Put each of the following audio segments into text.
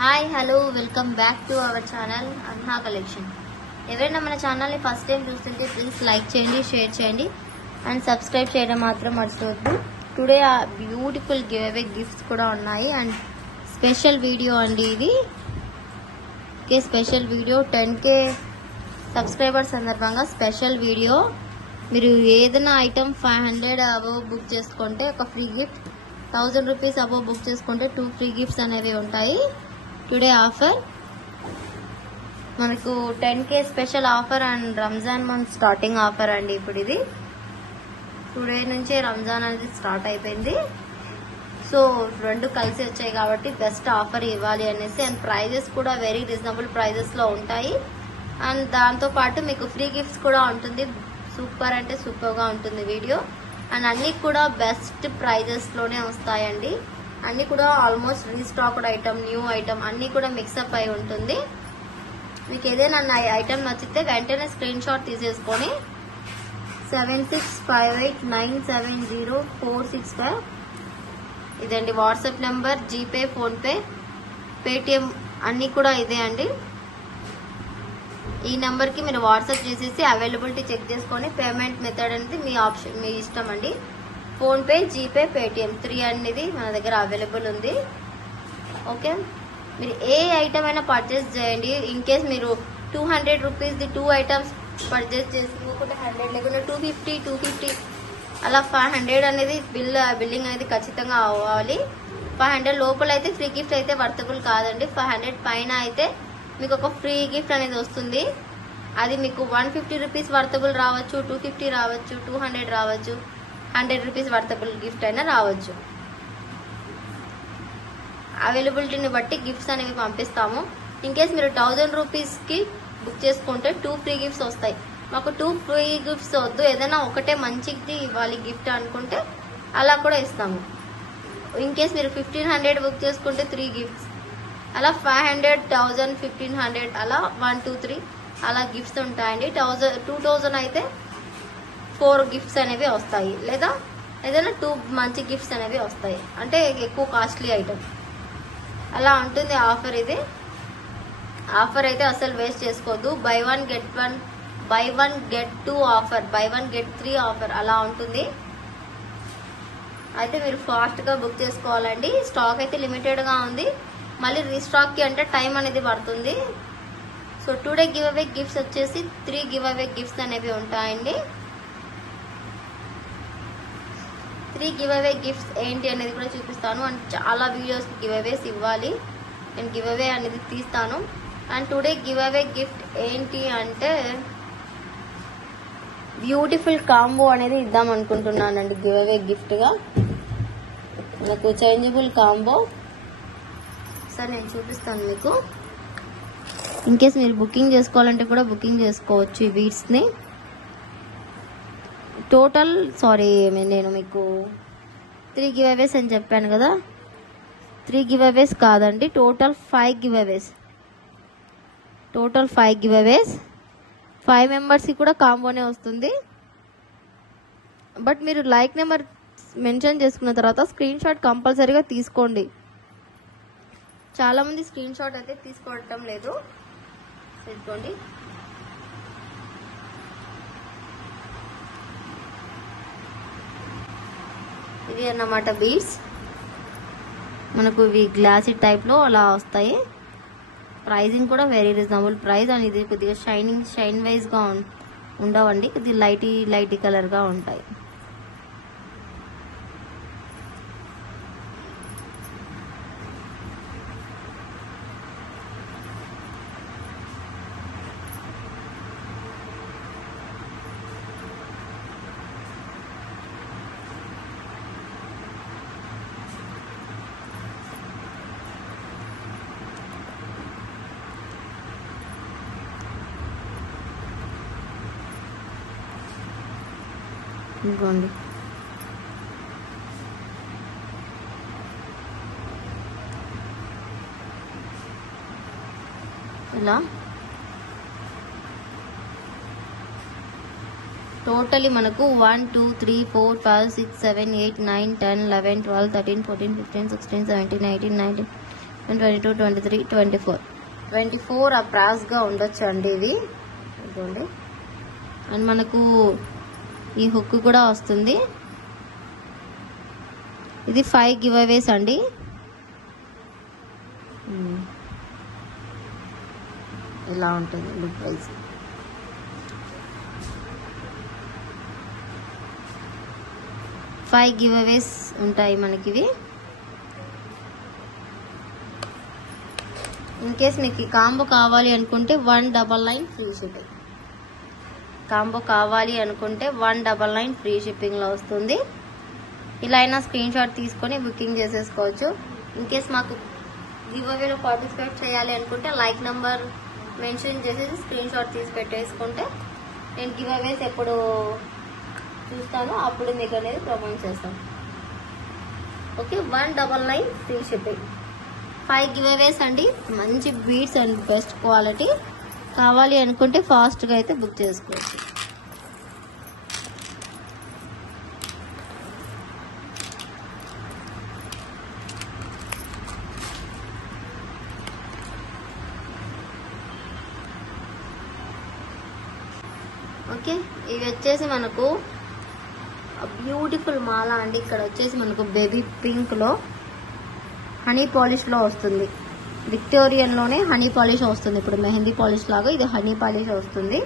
Hi hello welcome back to our channel Anha collection. ఎవరైనా మన ఛానల్ని ఫస్ట్ టైం చూస్తుంటే ప్లీజ్ లైక్ చేయండి, షేర్ చేయండి అండ్ సబ్స్క్రైబ్ చేయడం మాత్రం మర్చిపోవద్దు. టుడే ఆ బ్యూటిఫుల్ గివ్ అవే గిఫ్ట్స్ కూడా ఉన్నాయి అండ్ స్పెషల్ వీడియో అండి ఇది. స్పెషల్ వీడియో 10K సబ్స్క్రైబర్స్ సందర్భంగా స్పెషల్ వీడియో. మీరు ఏదైనా ఐటమ్ 500 అబోవ్ బుక్ చేసుకుంటే ఒక free gift, 1000 rupees above book చేసుకుంటే 2 ఫ్రీ గిఫ్ట్స్ అనేవి ఉంటాయి. టుడే ఆఫర్ మనకు 10K special offer and Ramzan month starting offer అండి. ఇప్పుడు ఇది టుడే నుంచే రంజాన్ అనేది స్టార్ట్ అయిపోయింది. సో రెండు కలిసి వచ్చాయి కాబట్టి బెస్ట్ ఆఫర్ ఇవ్వాలి అనేసి, అండ్ ప్రైజెస్ కూడా వెరీ రీజనబుల్ ప్రైజెస్ లో ఉంటాయి. అండ్ దాంతో పాటు మీకు ఫ్రీ గిఫ్ట్స్ కూడా ఉంటుంది. సూపర్ అంటే సూపర్ గా ఉంటుంది వీడియో. అండ్ అన్ని కూడా బెస్ట్ ప్రైజెస్ లోనే వస్తాయండి. అన్ని కూడా almost restocked item, new item అన్ని కూడా మిక్సప్ అయి ఉంటుంది. మీకు ఏదైనా ఐటమ్ నచ్చితే వెంటనే స్క్రీన్ షాట్ తీసేసుకొని 7658970465 ఇదండి WhatsApp number. GPay, PhonePe, Paytm అన్ని కూడా ఇదే అండి. ఈ నెంబర్ కి మీరు వాట్సాప్ చేసేసి అవైలబిలిటీ చెక్ చేసుకొని పేమెంట్ మెథడ్ అనేది మీ ఆప్షన్, మీ ఇష్టం అండి. ఫోన్ పే, జీపే, పేటిఎం 3 అనేది మన దగ్గర అవైలబుల్ ఉంది. ఓకే, మీరు ఏ ఐటమ్ అయినా పర్చేస్ చేయండి. ఇన్ కేస్ మీరు 200 రూపీస్ 2 ఐటమ్స్ పర్చేస్ చేసి ఒకటి 100 లేకుండా 250 అలా 500 అనేది బిల్లింగ్ అనేది ఖచ్చితంగా అవ్వాలి. 500 లోపల అయితే ఫ్రీ గిఫ్ట్ అయితే వర్తబుల్ కాదండి. 500 పైన అయితే మీకు ఒక ఫ్రీ గిఫ్ట్ అనేది వస్తుంది. అది మీకు 150 రూపీస్ వర్తబుల్ రావచ్చు, 250 రావచ్చు, 200 రావచ్చు, 100 రూపీస్ వర్తబుల్ గిఫ్ట్ అయినా రావచ్చు. అవైలబిలిటీని బట్టి గిఫ్ట్స్ అనేవి పంపిస్తాము. ఇన్ కేస్ మీరు 1000 రూపీస్ కి బుక్ చేసుకుంటే 2 ఫ్రీ గిఫ్ట్స్ వస్తాయి. మాకు 2 ఫ్రీ గిఫ్ట్స్ వద్దు, ఏదైనా ఒకటే మంచిది ఇవ్వాలి గిఫ్ట్ అనుకుంటే అలా కూడా ఇస్తాము. ఇన్ కేస్ మీరు 1500 బుక్ చేసుకుంటే 3 గిఫ్ట్స్, అలా 500, 1000, 1500 అలా 1, 2, 3 అలా గిఫ్ట్స్ ఉంటాయండి. 2000 అయితే 4 గిఫ్ట్స్ అనేవి వస్తాయి, లేదా ఏదైనా 2 మంచి గిఫ్ట్స్ అనేవి వస్తాయి. అంటే ఎక్కువ కాస్ట్లీ ఐటమ్ అలా ఉంటుంది ఆఫర్. ఇది ఆఫర్ అయితే అసలు వేస్ట్ చేసుకోవద్దు. By one get 2 offer, by 1 get 3 offer అలా ఉంటుంది. అయితే మీరు ఫాస్ట్ గా బుక్ చేసుకోవాలండి. స్టాక్ అయితే లిమిటెడ్ గా ఉంది. మళ్ళీ రీస్టాక్ కి అంటే టైం అనేది పడుతుంది. So today give away gifts వచ్చేసి 3 గివ్ అవే గిఫ్ట్స్ అనేవి ఉంటాయండి. 3 గివ్ అవే గిఫ్ట్స్ ఏంటి అనేది కూడా చూపిస్తాను. అండ్ చాలా వీడియోస్ గివ్ అవేస్ ఇవ్వాలి, నేను గివ్ అవే అనేది తీస్తాను. And today give away gift ఏంటి అంటే బ్యూటిఫుల్ కాంబో అనేది ఇద్దాం అనుకుంటున్నానండి. గివ్ అవే గిఫ్ట్ గా నాకు చేంజబుల్ కాంబో సార్ నేను చూపిస్తాను మీకు. ఇన్ కేస్ మీరు బుకింగ్ చేసుకోవాలంటే కూడా బుకింగ్ చేసుకోవచ్చు ఈ బీడ్స్ ని. టోటల్ నేను మీకు 3 గివ్ అవేస్ అని చెప్పాను కదా, 3 గివ్ అవేస్ కాదండి, టోటల్ 5 గివ్ అవేస్. 5 మెంబర్స్ కి కూడా కాంబోనే వస్తుంది. బట్ మీరు లైక్ నెంబర్ మెన్షన్ చేసుకున్న తర్వాత స్క్రీన్ షాట్ కంపల్సరీగా తీసుకోండి. చాలా మంది స్క్రీన్ షాట్ అయితే తీసుకోవటం లేదు. పెట్టుకోండి. ఇవి అన్నమాట బీడ్స్. మనకు ఇవి గ్లాసీ టైప్ లో అలా వస్తాయి. ప్రైజింగ్ కూడా వెరీ రీజనబుల్ ప్రైస్. అండ్ ఇది కొద్దిగా షైన్ వైజ్ గా ఉండవండి, కొద్దిగా లైటీ కలర్ గా ఉంటాయి. ఇదిగోండి, ఇలా టోటలీ మనకు 1, 2, 3, 4, 5, 6, 7, 8, 9, 10, 11, 12, 13, 14, 15, 16, 17, 18, 19, 22, 23, 24 అప్రాక్స్గా ఉండొచ్చు అండి ఇవి. ఇదిగోండి. అండ్ మనకు ఈ హుక్ కూడా వస్తుంది. ఇది 5 గివ్ అవేస్ అండి. ఇలా ఉంటుంది లుక్ వైజ్. ఫైవ్ గివ్ అవేస్ ఉంటాయి మనకి ఇవి. ఇన్ కేస్ మీకు ఈ కాంబో కావాలి అనుకుంటే 199 ఫ్రీ షిప్పింగ్. కాంబో కావాలి అనుకుంటే 199 ఫ్రీ షిప్పింగ్లో వస్తుంది. ఇలా అయినా స్క్రీన్ షాట్ తీసుకొని బుకింగ్ చేసేసుకోవచ్చు. ఇన్ కేస్ మాకు గివ్ అవేలో పార్టిసిపేట్ చేయాలి అనుకుంటే లైక్ నెంబర్ మెన్షన్ చేసేసి స్క్రీన్ షాట్ తీసి పెట్టేసుకుంటే నేను గివ్ అవేస్ ఎప్పుడు చూస్తానో అప్పుడు మీకు అనేది ప్రమోట్ చేస్తాను. Okay, 199 free shipping. 5 గివ్ అవేస్ అండి. మంచి బీడ్స్ అండ్ బెస్ట్ క్వాలిటీ. కావాలి అనుకుంటే ఫాస్ట్గా అయితే బుక్ చేసుకోవచ్చు. ఓకే, ఇవి వచ్చేసి మనకు బ్యూటిఫుల్ మాల అండి. ఇక్కడ వచ్చేసి మనకు బేబీ పింక్లో హనీ పాలిష్లో వస్తుంది. విక్టోరియన్లోనే హనీ పాలిష్ వస్తుంది. ఇప్పుడు మెహందీ పాలిష్ లాగా ఇది హనీ పాలిష్ వస్తుంది.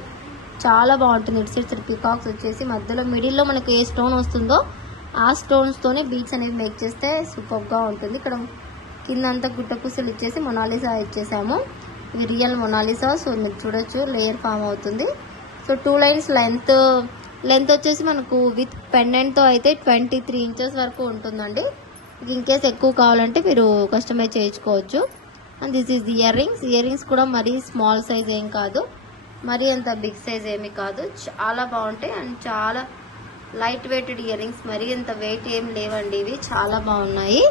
చాలా బాగుంటుంది. ఇటు సైడ్ పీకాక్స్ వచ్చేసి మధ్యలో మిడిల్లో మనకు ఏ స్టోన్ వస్తుందో ఆ స్టోన్స్తోనే బీడ్స్ అనేవి మేక్ చేస్తే సూపర్గా ఉంటుంది. ఇక్కడ కిందంతా గుట్టపూసలు ఇచ్చేసి మొనాలిసా ఇచ్చేసాము. ఇవి రియల్ మొనాలిసా. సో మీరు చూడొచ్చు లేయర్ ఫామ్ అవుతుంది. సో 2 లైన్స్ లెంత్ వచ్చేసి మనకు విత్ పెండెంట్తో అయితే 23 ఇంచెస్ వరకు ఉంటుందండి. ఇన్ కేస్ ఎక్కువ కావాలంటే మీరు కస్టమైజ్ చేయించుకోవచ్చు. And this is ear rings. Ear rings కూడా మరీ స్మాల్ సైజ్ ఏం కాదు, మరీ అంత బిగ్ సైజ్ ఏమి కాదు. చాలా బాగుంటాయి అండ్ చాలా లైట్ వెయిటెడ్ ఇయర్ రింగ్స్. మరీ అంత వెయిట్ ఏం లేవండి. ఇవి చాలా బాగున్నాయి.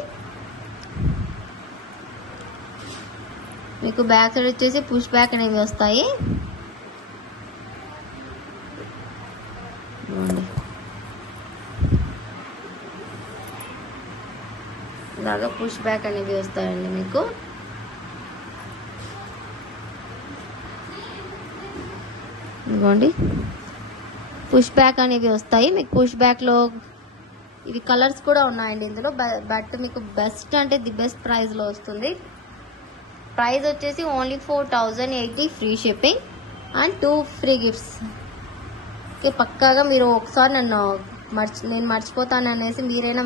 మీకు బ్యాక్ సైడ్ వచ్చేసి పుష్ బ్యాక్ అనేవి వస్తాయి. ఇలాగా పుష్ బ్యాక్ అనేవి వస్తాయండి మీకు. ఇదిగోండి పుష్ బ్యాక్ అనేవి వస్తాయి మీకు. పుష్ బ్యాక్లో ఇవి కలర్స్ కూడా ఉన్నాయండి ఇందులో. బట్ మీకు బెస్ట్ అంటే ది బెస్ట్ ప్రైస్లో వస్తుంది. ప్రైస్ వచ్చేసి only 4080 free shipping and 2 free gifts. Okay, పక్కాగా మీరు ఒకసారి నేను మర్చిపోతాను అనేసి మీరైనా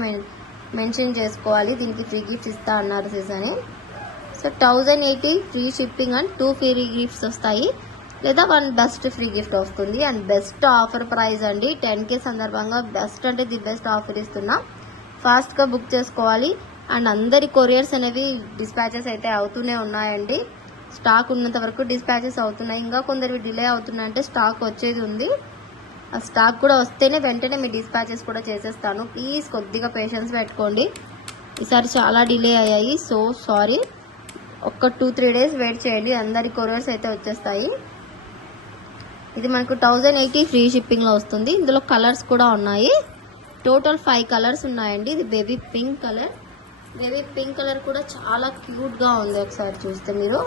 మెన్షన్ చేసుకోవాలి. దీనికి ఫ్రీ గిఫ్ట్స్ ఇస్తా అన్నారు అని. So 1080 free shipping and 2 free gifts వస్తాయి, లేదా 1 బెస్ట్ ఫ్రీ గిఫ్ట్ వస్తుంది. అండ్ బెస్ట్ ఆఫర్ ప్రైస్ అండి. 10K సందర్భంగా బెస్ట్ అంటే ది బెస్ట్ ఆఫర్ ఇస్తున్నా. ఫాస్ట్గా బుక్ చేసుకోవాలి. అండ్ అందరి కొరియర్స్ అనేవి డిస్పాచెస్ అయితే అవుతూనే ఉన్నాయండి. స్టాక్ ఉన్నంత వరకు డిస్పాచెస్ అవుతున్నాయి. ఇంకా కొందరు డిలే అవుతున్నాయంటే స్టాక్ వచ్చేది ఉంది. ఆ స్టాక్ కూడా వస్తేనే వెంటనే మీ డిస్పాచెస్ కూడా చేసేస్తాను. ప్లీజ్ కొద్దిగా పేషెన్స్ పెట్టుకోండి. ఈసారి చాలా డిలే అయ్యాయి. So sorry. ఒక 2-3 డేస్ వెయిట్ చేయండి. అందరి కొరియర్స్ అయితే వచ్చేస్తాయి. ఇది మనకు 1080 ఫ్రీ షిప్పింగ్లో వస్తుంది. ఇందులో కలర్స్ కూడా ఉన్నాయి. టోటల్ 5 కలర్స్ ఉన్నాయండి. ఇది baby pink colour. Baby pink colour కూడా చాలా క్యూట్గా ఉంది. ఒకసారి చూస్తే మీరు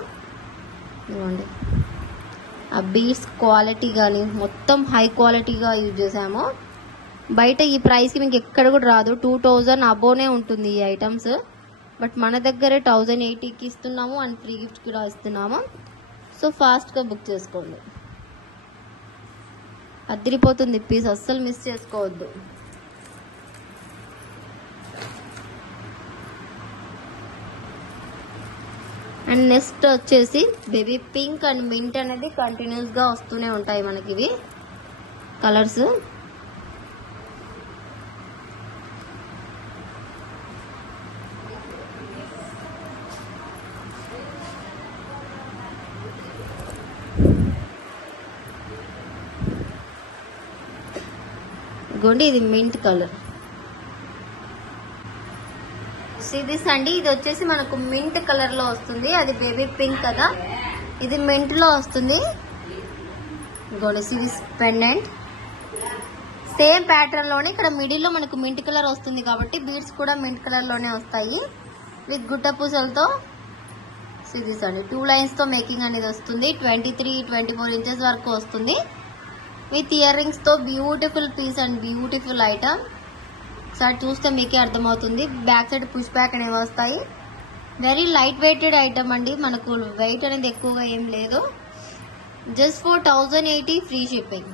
ఇవ్వండి. ఆ బీడ్స్ క్వాలిటీ కానీ మొత్తం హై క్వాలిటీగా యూజ్ చేసాము. బయట ఈ ప్రైస్కి మీకు ఎక్కడ కూడా రాదు. 2000 అబోనే ఉంటుంది ఈ ఐటమ్స్. బట్ మన దగ్గరే 1080కి ఇస్తున్నాము అండ్ ఫ్రీ గిఫ్ట్ కూడా ఇస్తున్నాము. సో ఫాస్ట్గా బుక్ చేసుకోండి. అదిరిపోతుంది పీస్, అస్సలు మిస్ చేసుకోవద్దు. అండ్ నెక్స్ట్ వచ్చేసి బేబీ పింక్ అండ్ మింట్ అనేది కంటిన్యూస్గా వస్తూనే ఉంటాయి మనకి ఇవి కలర్స్. ఇదిగోండి, ఇది మింట్ కలర్. దిస్ అండి, ఇది వచ్చేసి మనకు మింట్ కలర్ లో వస్తుంది. అది బేబీ పింక్ కదా, ఇది మింట్ లో వస్తుంది. ఇది పెండెంట్ సేమ్ ప్యాటర్న్ లోనే ఇక్కడ మిడిల్ లో మనకు మింట్ కలర్ వస్తుంది కాబట్టి బీడ్స్ కూడా మింట్ కలర్ లోనే వస్తాయి విత్ గుట్ట పూసలతో సిరీస్ అండి 2 లైన్స్ తో మేకింగ్ అనేది వస్తుంది. 23-24 ఇంచెస్ వరకు వస్తుంది. విత్ ఇయర్ రింగ్స్ తో beautiful piece and beautiful item. ఒకసారి చూస్తే మీకే అర్థమవుతుంది. బ్యాక్ సైడ్ పుష్ బ్యాక్ అనేవి వస్తాయి. వెరీ లైట్ వెయిటెడ్ ఐటమ్ అండి. మనకు వెయిట్ అనేది ఎక్కువగా ఏం లేదు. Just for 1080 free shipping.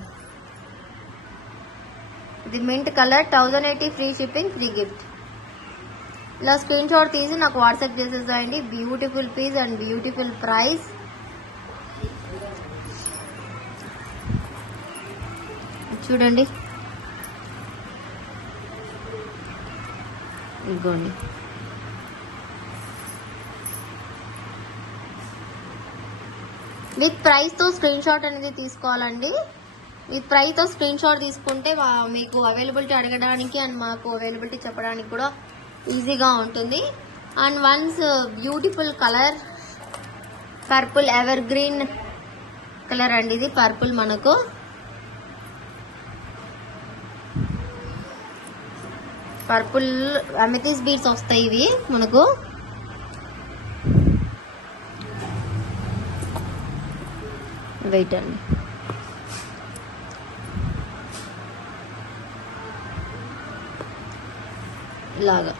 ఇది mint colour 1080 free shipping, free gift. ఇలా స్క్రీన్ షాట్ తీసి నాకు వాట్సాప్ చేసేసాయండి. Beautiful piece and beautiful price. చూడండి, ఇదిగోండి. విత్ ప్రైస్ తో స్క్రీన్ షాట్ అనేది తీసుకోవాలండి. విత్ ప్రైస్ తో స్క్రీన్ షాట్ తీసుకుంటే మీకు అవైలబిలిటీ అడగడానికి అండ్ మాకు అవైలబిలిటీ చెప్పడానికి కూడా ఈజీగా ఉంటుంది. And once beautiful colour purple, ever green colour అండి. ఇది పర్పుల్ మనకు పర్పుల్ అమెథిస్ట్ బీడ్స్ వస్తాయి. ఇవి మనకు వెయిట్ అండి. ఇలాగా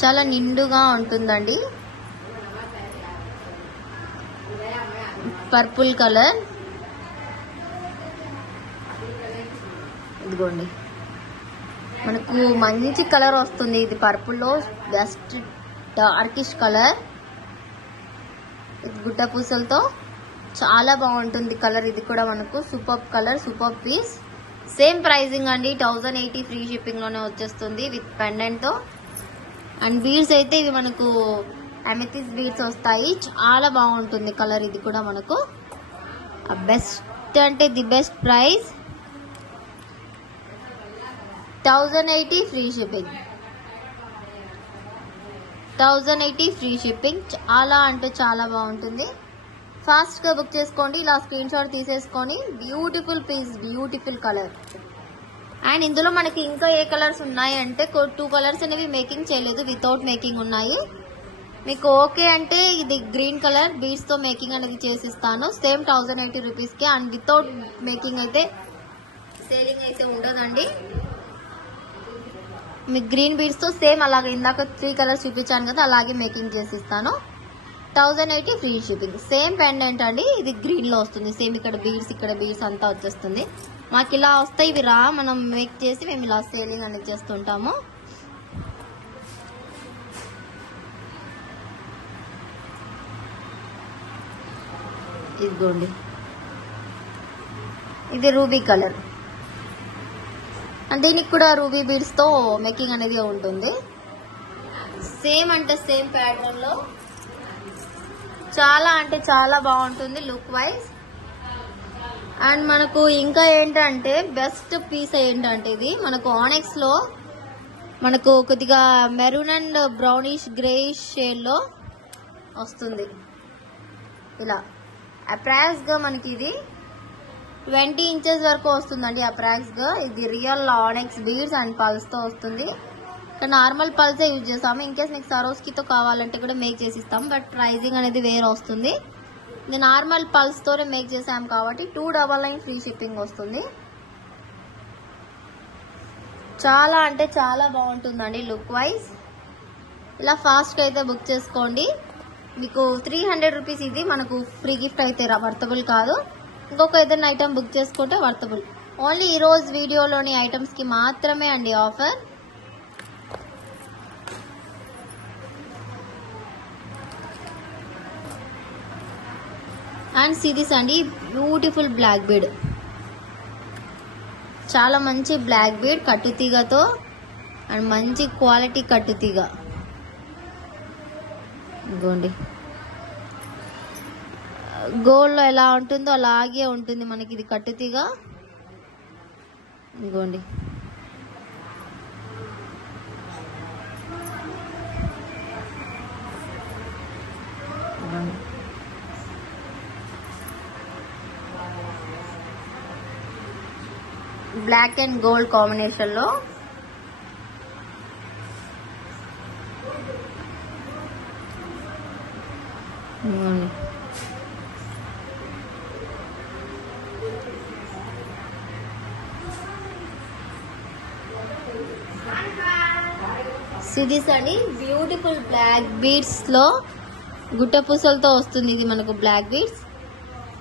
చాలా నిండుగా ఉంటుందండి. పర్పుల్ కలర్, ఇదిగోండి మనకు మంచి కలర్ వస్తుంది. ఇది పర్పుల్ లో బెస్ట్ డార్కిష్ కలర్. ఇది గుడ్డ పూసలతో చాలా బాగుంటుంది కలర్. ఇది కూడా మనకు super colour, super piece. Same pricing అండి. 1080 ఫ్రీ షిప్పింగ్ లోనే వచ్చేస్తుంది విత్ పెండెంట్ తో. అండ్ బీడ్స్ అయితే ఇవి మనకు అమెథిస్ట్ బీడ్స్ వస్తాయి. చాలా బాగుంటుంది కలర్. ఇది కూడా మనకు బెస్ట్ అంటే the best price 1080 free shipping. 1080 free shipping. చాలా అంటే చాలా బాగుంటుంది. ఫాస్ట్ గా బుక్ చేసుకోండి. ఇలా స్క్రీన్ షాట్ తీసేసుకొని beautiful piece, beautiful colour. And ఇందులో మనకి ఇంకా ఏ కలర్స్ ఉన్నాయి అంటే 2 కలర్స్ అనేవి మేకింగ్ చేయలేదు, వితౌట్ మేకింగ్ ఉన్నాయి. మీకు ఓకే అంటే ఇది గ్రీన్ కలర్ బీడ్స్ తో మేకింగ్ అనేది చేసిస్తాను. సేమ్ 1080 రూపీస్ కి. అండ్ వితౌట్ మేకింగ్ అయితే సేలింగ్ అయితే ఉండదండి. మీకు గ్రీన్ బీడ్స్ తో సేమ్ అలాగే ఇందాక 3 కలర్స్ చూపించాను కదా, అలాగే మేకింగ్ చేసిస్తాను. 1080 ఫ్రీ షిప్పింగ్. సేమ్ పెండెంట్ అండి. ఇది గ్రీన్ లో వస్తుంది. సేమ్ ఇక్కడ బీడ్స్ అంతా వచ్చేస్తుంది. మాకు ఇలా వస్తాయి. ఇవి మనం మేక్ చేసి మేము ఇలా సేలింగ్ అనేది చేస్తుంటాము. ఇదిగోండి, ఇది రూబీ కలర్. దీనికి కూడా రూబీ బీడ్స్ తో మేకింగ్ అనేది ఉంటుంది. సేమ్ అంటే సేమ్ ప్యాటర్న్ లో చాలా అంటే చాలా బాగుంటుంది లుక్ వైజ్. అండ్ మనకు ఇంకా ఏంటంటే బెస్ట్ పీస్ ఏంటంటే ఇది మనకు ఆనెక్స్ లో మనకు కొద్దిగా maroon and brownish greyish shade లో వస్తుంది. ఇలా అప్రాక్స్ గా మనకి ఇది 20 ఇంచెస్ వరకు వస్తుందండి అప్రాక్స్ గా. ఇది రియల్ ఆనెక్స్ బీడ్స్ అండ్ పల్స్ తో వస్తుంది. నార్మల్ పల్సే యూజ్ చేస్తాము. ఇన్కేస్ మీకు సరోస్కితో కావాలంటే కూడా మేక్ చేసి ఇస్తాం. బట్ ప్రైజింగ్ అనేది వేరే వస్తుంది. ఇది నార్మల్ పల్స్ తోనే మేక్ చేసాం కాబట్టి 299 ఫ్రీ షిప్పింగ్ వస్తుంది. చాలా అంటే చాలా బాగుంటుందండి లుక్ వైజ్. ఇలా ఫాస్ట్ గా అయితే బుక్ చేసుకోండి. మీకు 300 రూపీస్ ఇది మనకు ఫ్రీ గిఫ్ట్ అయితే వర్తబుల్ కాదు. ఇంకొక ఏదైనా ఐటమ్ బుక్ చేసుకుంటే వర్తబుల్. ఓన్లీ ఈ రోజు వీడియోలోని ఐటమ్స్ కి మాత్రమే అండి ఆఫర్. అండ్ సిరీస్ అండి బ్యూటిఫుల్ బ్లాక్ బీడ్. చాలా మంచి బ్లాక్ బీడ్ కట్టుతీగతో అండ్ మంచి క్వాలిటీ కట్టుతీగ. ఇదిగోండి, గోల్డ్ లో ఎలా ఉంటుందో అలాగే ఉంటుంది మనకి ఇది కట్టుతీగ. ఇదిగోండి, బ్లాక్ అండ్ గోల్డ్ కాంబినేషన్ లో సిరీస్ అండి. బ్యూటిఫుల్ బ్లాక్ బీడ్స్ లో గుట్ట పూసలతో వస్తుంది. ఇది మనకు black beads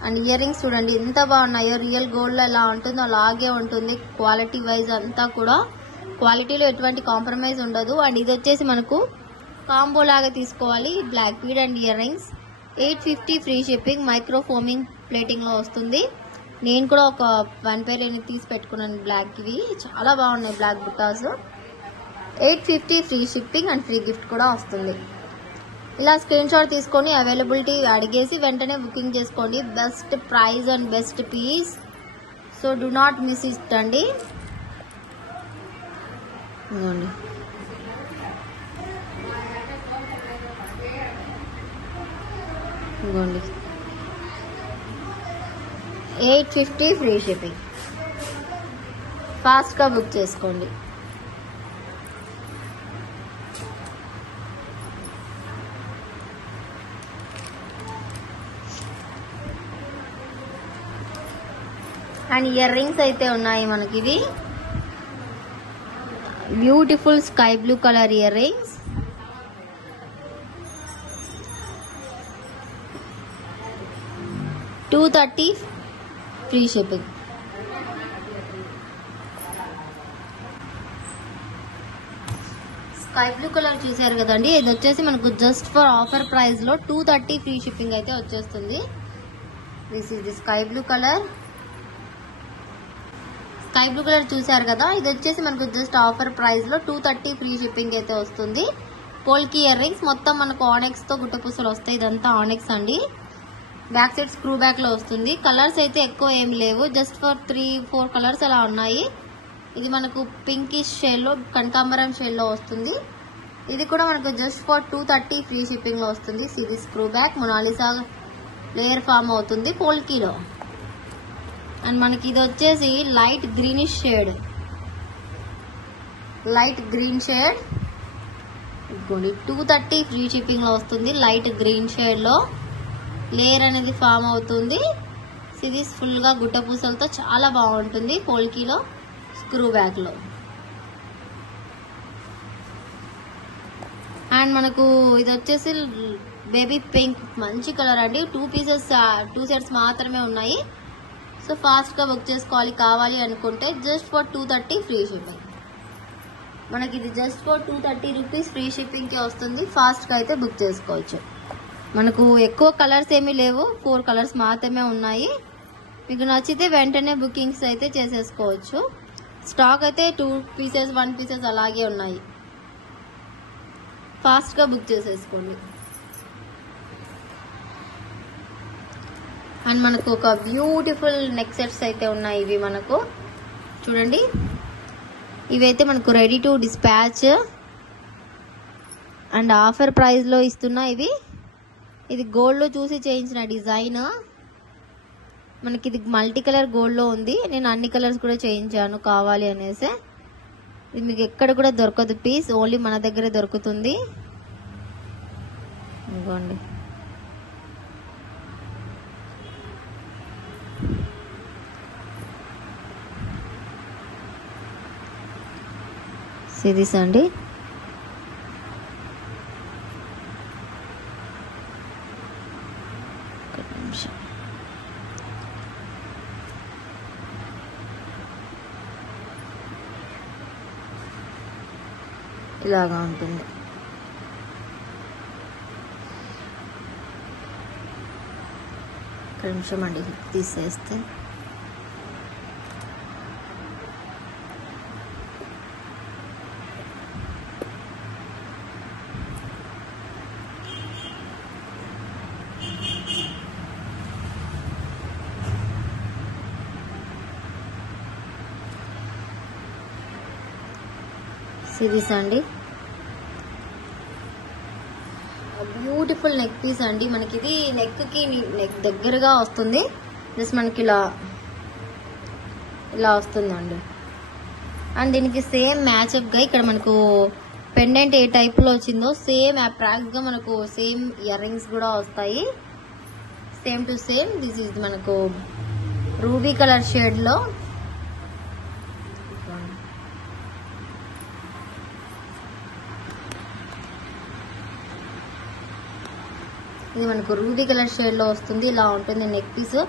and ear rings చూడండి ఎంత బాగున్నాయో. రియల్ గోల్డ్ ఎలా ఉంటుందో అలాగే ఉంటుంది. క్వాలిటీ వైజ్ అంతా కూడా క్వాలిటీలో ఎటువంటి కాంప్రమైజ్ ఉండదు. అండ్ ఇది వచ్చేసి మనకు కాంబో లాగా తీసుకోవాలి. Black bead and ear rings 850 free shipping. Micro forming plating లో వస్తుంది. నేను కూడా ఒక 1 పేర్ తీసి పెట్టుకున్నాను బ్లాక్. ఇవి చాలా బాగున్నాయి బ్లాక్ బుట్టాస్. 850 free shipping and free gift కూడా వస్తుంది. ఇలా స్క్రీన్ షాట్ తీసుకొని అవైలబిలిటీ అడిగేసి వెంటనే బుకింగ్ చేసుకోండి. Best price and best piece. So do not miss it అండి. ఇదిగోండి ఇదిగోండి 850 ఫ్రీ షిప్పింగ్. ఫాస్ట్గా బుక్ చేసుకోండి. అండ్ ఇయర్ రింగ్స్ అయితే ఉన్నాయి మనకి. ఇవి beautiful sky blue colour ear rings. $230 free shipping. Sky blue colour చూసారు కదండి. ఇది వచ్చేసి మనకు జస్ట్ ఫర్ ఆఫర్ ప్రైస్ లో 230 ఫ్రీ షిప్పింగ్ అయితే వచ్చేస్తుంది. This is the sky blue colour. Sky blue colour చూసారు కదా. ఇది వచ్చేసి మనకు జస్ట్ ఆఫర్ ప్రైస్ లో 230 ఫ్రీ షిప్పింగ్ అయితే వస్తుంది. పోల్కి ఇయర్ రింగ్స్ మొత్తం మనకు ఆనెక్స్ తో గుట్టపూసలు వస్తాయి. ఇదంతా ఆనెక్స్ అండి. బ్యాక్ సైడ్ స్క్రూ బ్యాక్ లో వస్తుంది. కలర్స్ అయితే ఎక్కువ ఏం లేవు. జస్ట్ ఫర్ 3-4 కలర్స్ అలా ఉన్నాయి. ఇది మనకు పింకిష్ షేడ్ లో కనకాంబరం షేడ్ లో వస్తుంది. ఇది కూడా మనకు జస్ట్ ఫర్ 230 ఫ్రీ షిప్పింగ్ లో వస్తుంది. ఇది screw back Mona Lisa layer form అవుతుంది పోల్కీలో. అండ్ మనకి ఇది వచ్చేసి light greenish shade, light green shade. 230 free shipping లో వస్తుంది. లైట్ గ్రీన్ షేడ్ లో లేయర్ అనేది ఫామ్ అవుతుంది. సిరీస్ ఫుల్ గా గుట్ట పూసలతో చాలా బాగుంటుంది. పోల్కీలో స్క్రూ బ్యాక్ లో. అండ్ మనకు ఇది వచ్చేసి బేబీ పింక్ మంచి కలర్ అండి. 2 సెట్స్ మాత్రమే ఉన్నాయి. సో ఫాస్ట్ గా బుక్ చేసుకోవాలి. కావాలి అనుకుంటే జస్ట్ ఫర్ 230 ఫ్రీ షిప్పింగ్. మనకి ఇది just for 230 rupees free shipping కి వస్తుంది. ఫాస్ట్ గా అయితే బుక్ చేసుకోవచ్చు. మనకు ఎక్కువ కలర్స్ ఏమీ లేవు. 4 కలర్స్ మాత్రమే ఉన్నాయి. మీకు నచ్చితే వెంటనే బుకింగ్స్ అయితే చేసేసుకోవచ్చు. స్టాక్ అయితే 2 పీసెస్ 1 పీసెస్ అలాగే ఉన్నాయి. ఫాస్ట్ గా బుక్ చేసేసుకోండి. అండ్ మనకు ఒక బ్యూటిఫుల్ నెక్ సెట్స్ అయితే ఉన్నాయి. ఇవి మనకు చూడండి. ఇవైతే మనకు ready to dispatch and offer price లో ఇస్తున్నా. ఇది గోల్డ్ లో చూసి చేయించిన డిజైన్. మనకి ఇది మల్టీ కలర్ గోల్డ్ లో ఉంది. నేను అన్ని కలర్స్ కూడా చేయించాను కావాలి అనేసి. ఇది మీకు ఎక్కడ కూడా దొరకదు పీస్. ఓన్లీ మన దగ్గరే దొరుకుతుంది. ఇదిగోండి. సిరీస్ అండి. ఇలాగా ఉంటుంది. ఒక నిమిషం అండి తీసేస్తే. సిరీస్ అండి. బ్యూటిఫుల్ నెక్ పీస్ అండి. మనకి ఇది నెక్ దగ్గరగా వస్తుంది. జస్ట్ మనకి ఇలా వస్తుందండి. అండ్ దీనికి సేమ్ మ్యాచ్అప్గా ఇక్కడ మనకు పెండెంట్ ఏ టైప్లో వచ్చిందో సేమ్ అప్రాక్స్గా మనకు సేమ్ ఇయర్ రింగ్స్ కూడా వస్తాయి. Same to same. This is మనకు రూబీ కలర్ షేడ్లో. ఇది మనకు రూబీ కలర్ షేడ్లో వస్తుంది. ఇలా ఉంటుంది నెక్ పీస్.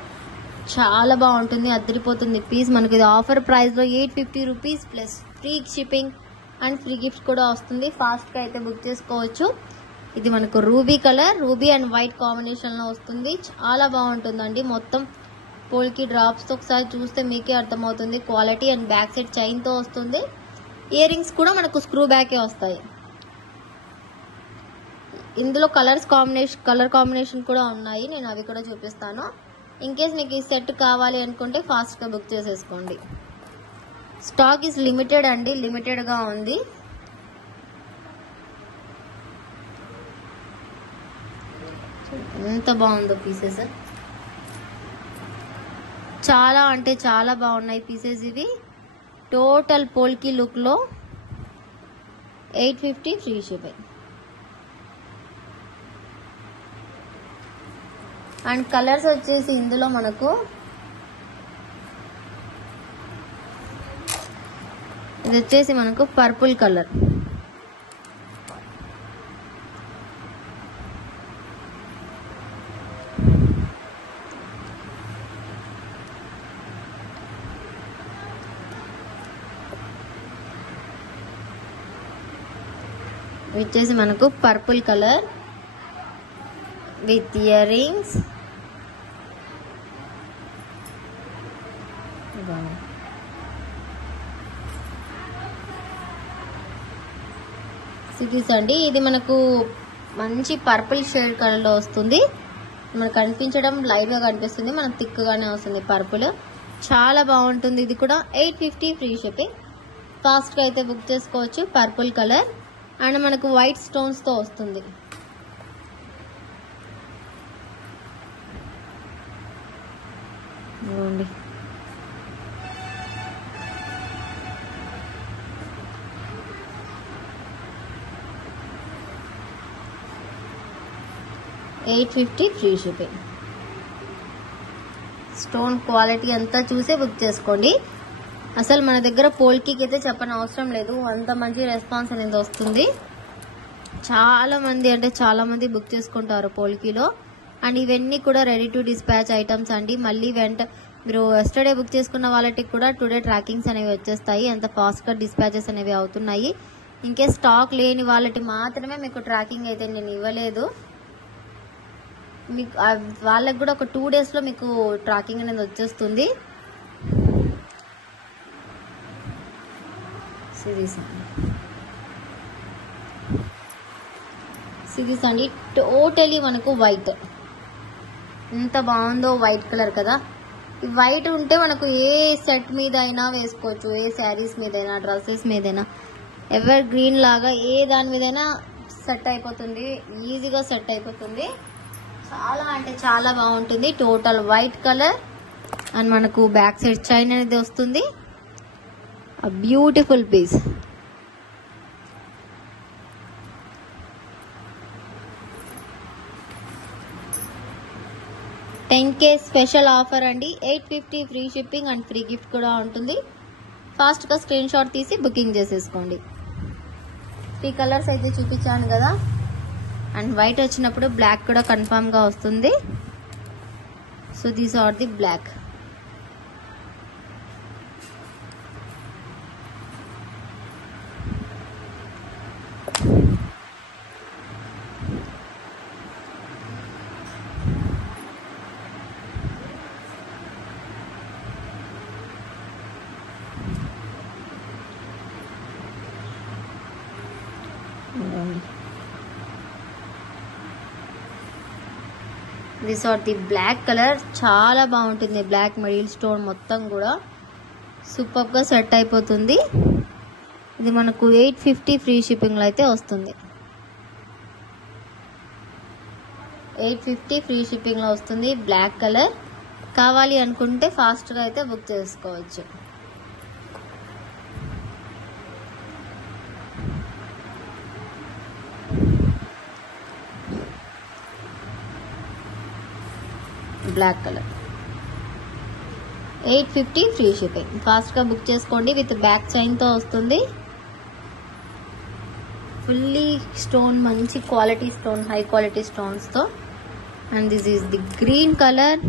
చాలా బాగుంటుంది, అద్దరిపోతుంది పీస్. మనకి ఇది ఆఫర్ ప్రైస్లో 850 rupees plus free shipping and free gift కూడా వస్తుంది. ఫాస్ట్గా అయితే బుక్ చేసుకోవచ్చు. ఇది మనకు ruby colour, ruby and white కాంబినేషన్లో వస్తుంది. చాలా బాగుంటుందండి. మొత్తం పోల్కి డ్రాప్స్తో ఒకసారి చూస్తే మీకే అర్థమవుతుంది క్వాలిటీ. అండ్ బ్యాక్ సైడ్ చైన్తో వస్తుంది. ఇయర్ రింగ్స్ కూడా మనకు స్క్రూ బ్యాకే వస్తాయి. ఇందులో కలర్ కాంబినేషన్ కూడా ఉన్నాయి, నేను అవి కూడా చూపిస్తాను. ఇన్ కేస్ మీకు ఈ సెట్ కావాలి అనుకుంటే ఫాస్ట్గా బుక్ చేసేసుకోండి. స్టాక్ ఈజ్ లిమిటెడ్ అండి, లిమిటెడ్గా ఉంది. ఎంత బాగుందో పీసెస్. చాలా అంటే చాలా బాగున్నాయి పీసెస్ ఇవి. టోటల్ పోల్కి లుక్లో 850 ఫ్రీ షిప్పింగ్. అండ్ కలర్స్ వచ్చేసి ఇందులో మనకు ఇది వచ్చేసి మనకు పర్పుల్ కలర్, వచ్చేసి మనకు purple colour with ear rings. Cities అండి. ఇది మనకు మంచి పర్పుల్ షేడ్ కలర్లో వస్తుంది. మనకు కనిపించడం లైట్గా కనిపిస్తుంది, మనకు థిక్గానే వస్తుంది పర్పుల్. చాలా బాగుంటుంది. ఇది కూడా 850 ఫ్రీ షిప్పింగ్. ఫాస్ట్గా అయితే బుక్ చేసుకోవచ్చు. పర్పుల్ కలర్ అండ్ మనకు వైట్ స్టోన్స్తో వస్తుంది. ఇవ్వండి. $850 ఫ్రీ షిప్పింగ్. స్టోన్ క్వాలిటీ అంతా చూసే బుక్ చేసుకోండి. అసలు మన దగ్గర పోల్కీకి అయితే చెప్పని అవసరం లేదు, అంత మంచి రెస్పాన్స్ అనేది వస్తుంది. చాలా మంది బుక్ చేసుకుంటారు పోల్కీలో. అండ్ ఇవన్నీ కూడా రెడీ టు డిస్పాచ్ ఐటమ్స్ అండి. మళ్ళీ మీరు ఎస్టర్డే బుక్ చేసుకున్న వాళ్ళకి కూడా టుడే ట్రాకింగ్స్ అనేవి వచ్చేస్తాయి. అంత ఫాస్ట్గా డిస్పాచెస్ అనేవి అవుతున్నాయి. ఇంకే స్టాక్ లేని వాళ్ళకి మాత్రమే మీకు ట్రాకింగ్ అయితే నేను ఇవ్వలేదు. మీకు వాళ్ళకి కూడా ఒక 2 డేస్లో మీకు ట్రాకింగ్ అనేది వచ్చేస్తుంది. సిరీస్ అండి. టోటలీ మనకు వైట్. ఎంత బాగుందో వైట్ కలర్ కదా. ఈ వైట్ ఉంటే మనకు ఏ సెట్ మీద అయినా వేసుకోవచ్చు, ఏ శారీస్ మీదైనా, డ్రెస్సెస్ మీదైనా, ఎవర్ గ్రీన్ లాగా ఏ దాని మీదైనా సెట్ అయిపోతుంది, ఈజీగా సెట్ అయిపోతుంది. చాలా అంటే చాలా బాగుంటుంది. టోటల్ వైట్ కలర్ అండ్ మనకు బ్యాక్ సైడ్ చైన్ అనేది వస్తుంది. Beautiful piece. $10K special offer అండి. 850 free shipping and free gift కూడా ఉంటుంది. ఫాస్ట్గా స్క్రీన్ షాట్ తీసి బుకింగ్ చేసేసుకోండి. 3 కలర్స్ అయితే చూపించాను కదా. అండ్ వైట్ వచ్చినప్పుడు బ్లాక్ కూడా కన్ఫామ్గా వస్తుంది. So these are the black. This are the black colour. చాలా బాగుంటుంది. బ్లాక్ మిడిల్ స్టోన్ మొత్తం కూడా సూపర్ గా సెట్ అయిపోతుంది. ఇది మనకు 850 ఫ్రీ షిప్పింగ్ లో అయితే వస్తుంది. 850 ఫ్రీ షిప్పింగ్ లో వస్తుంది. బ్లాక్ కలర్ కావాలి అనుకుంటే ఫాస్ట్ గా అయితే బుక్ చేసుకోవచ్చు. Black colour 850 free shipping. ఫాస్ట్గా బుక్ చేసుకోండి. విత్ బ్యాక్ చైన్తో వస్తుంది. ఫుల్లీ స్టోన్, మంచి క్వాలిటీ స్టోన్, హై క్వాలిటీ స్టోన్స్తో. And this is the green colour.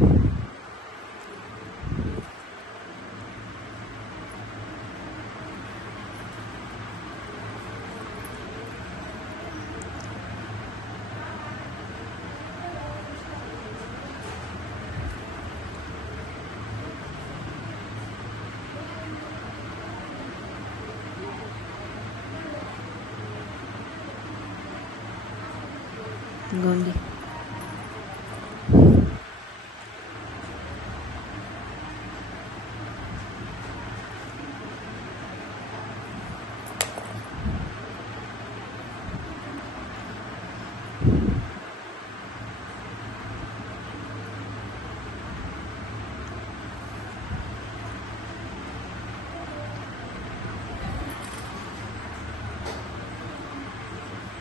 ఇదిగోండి,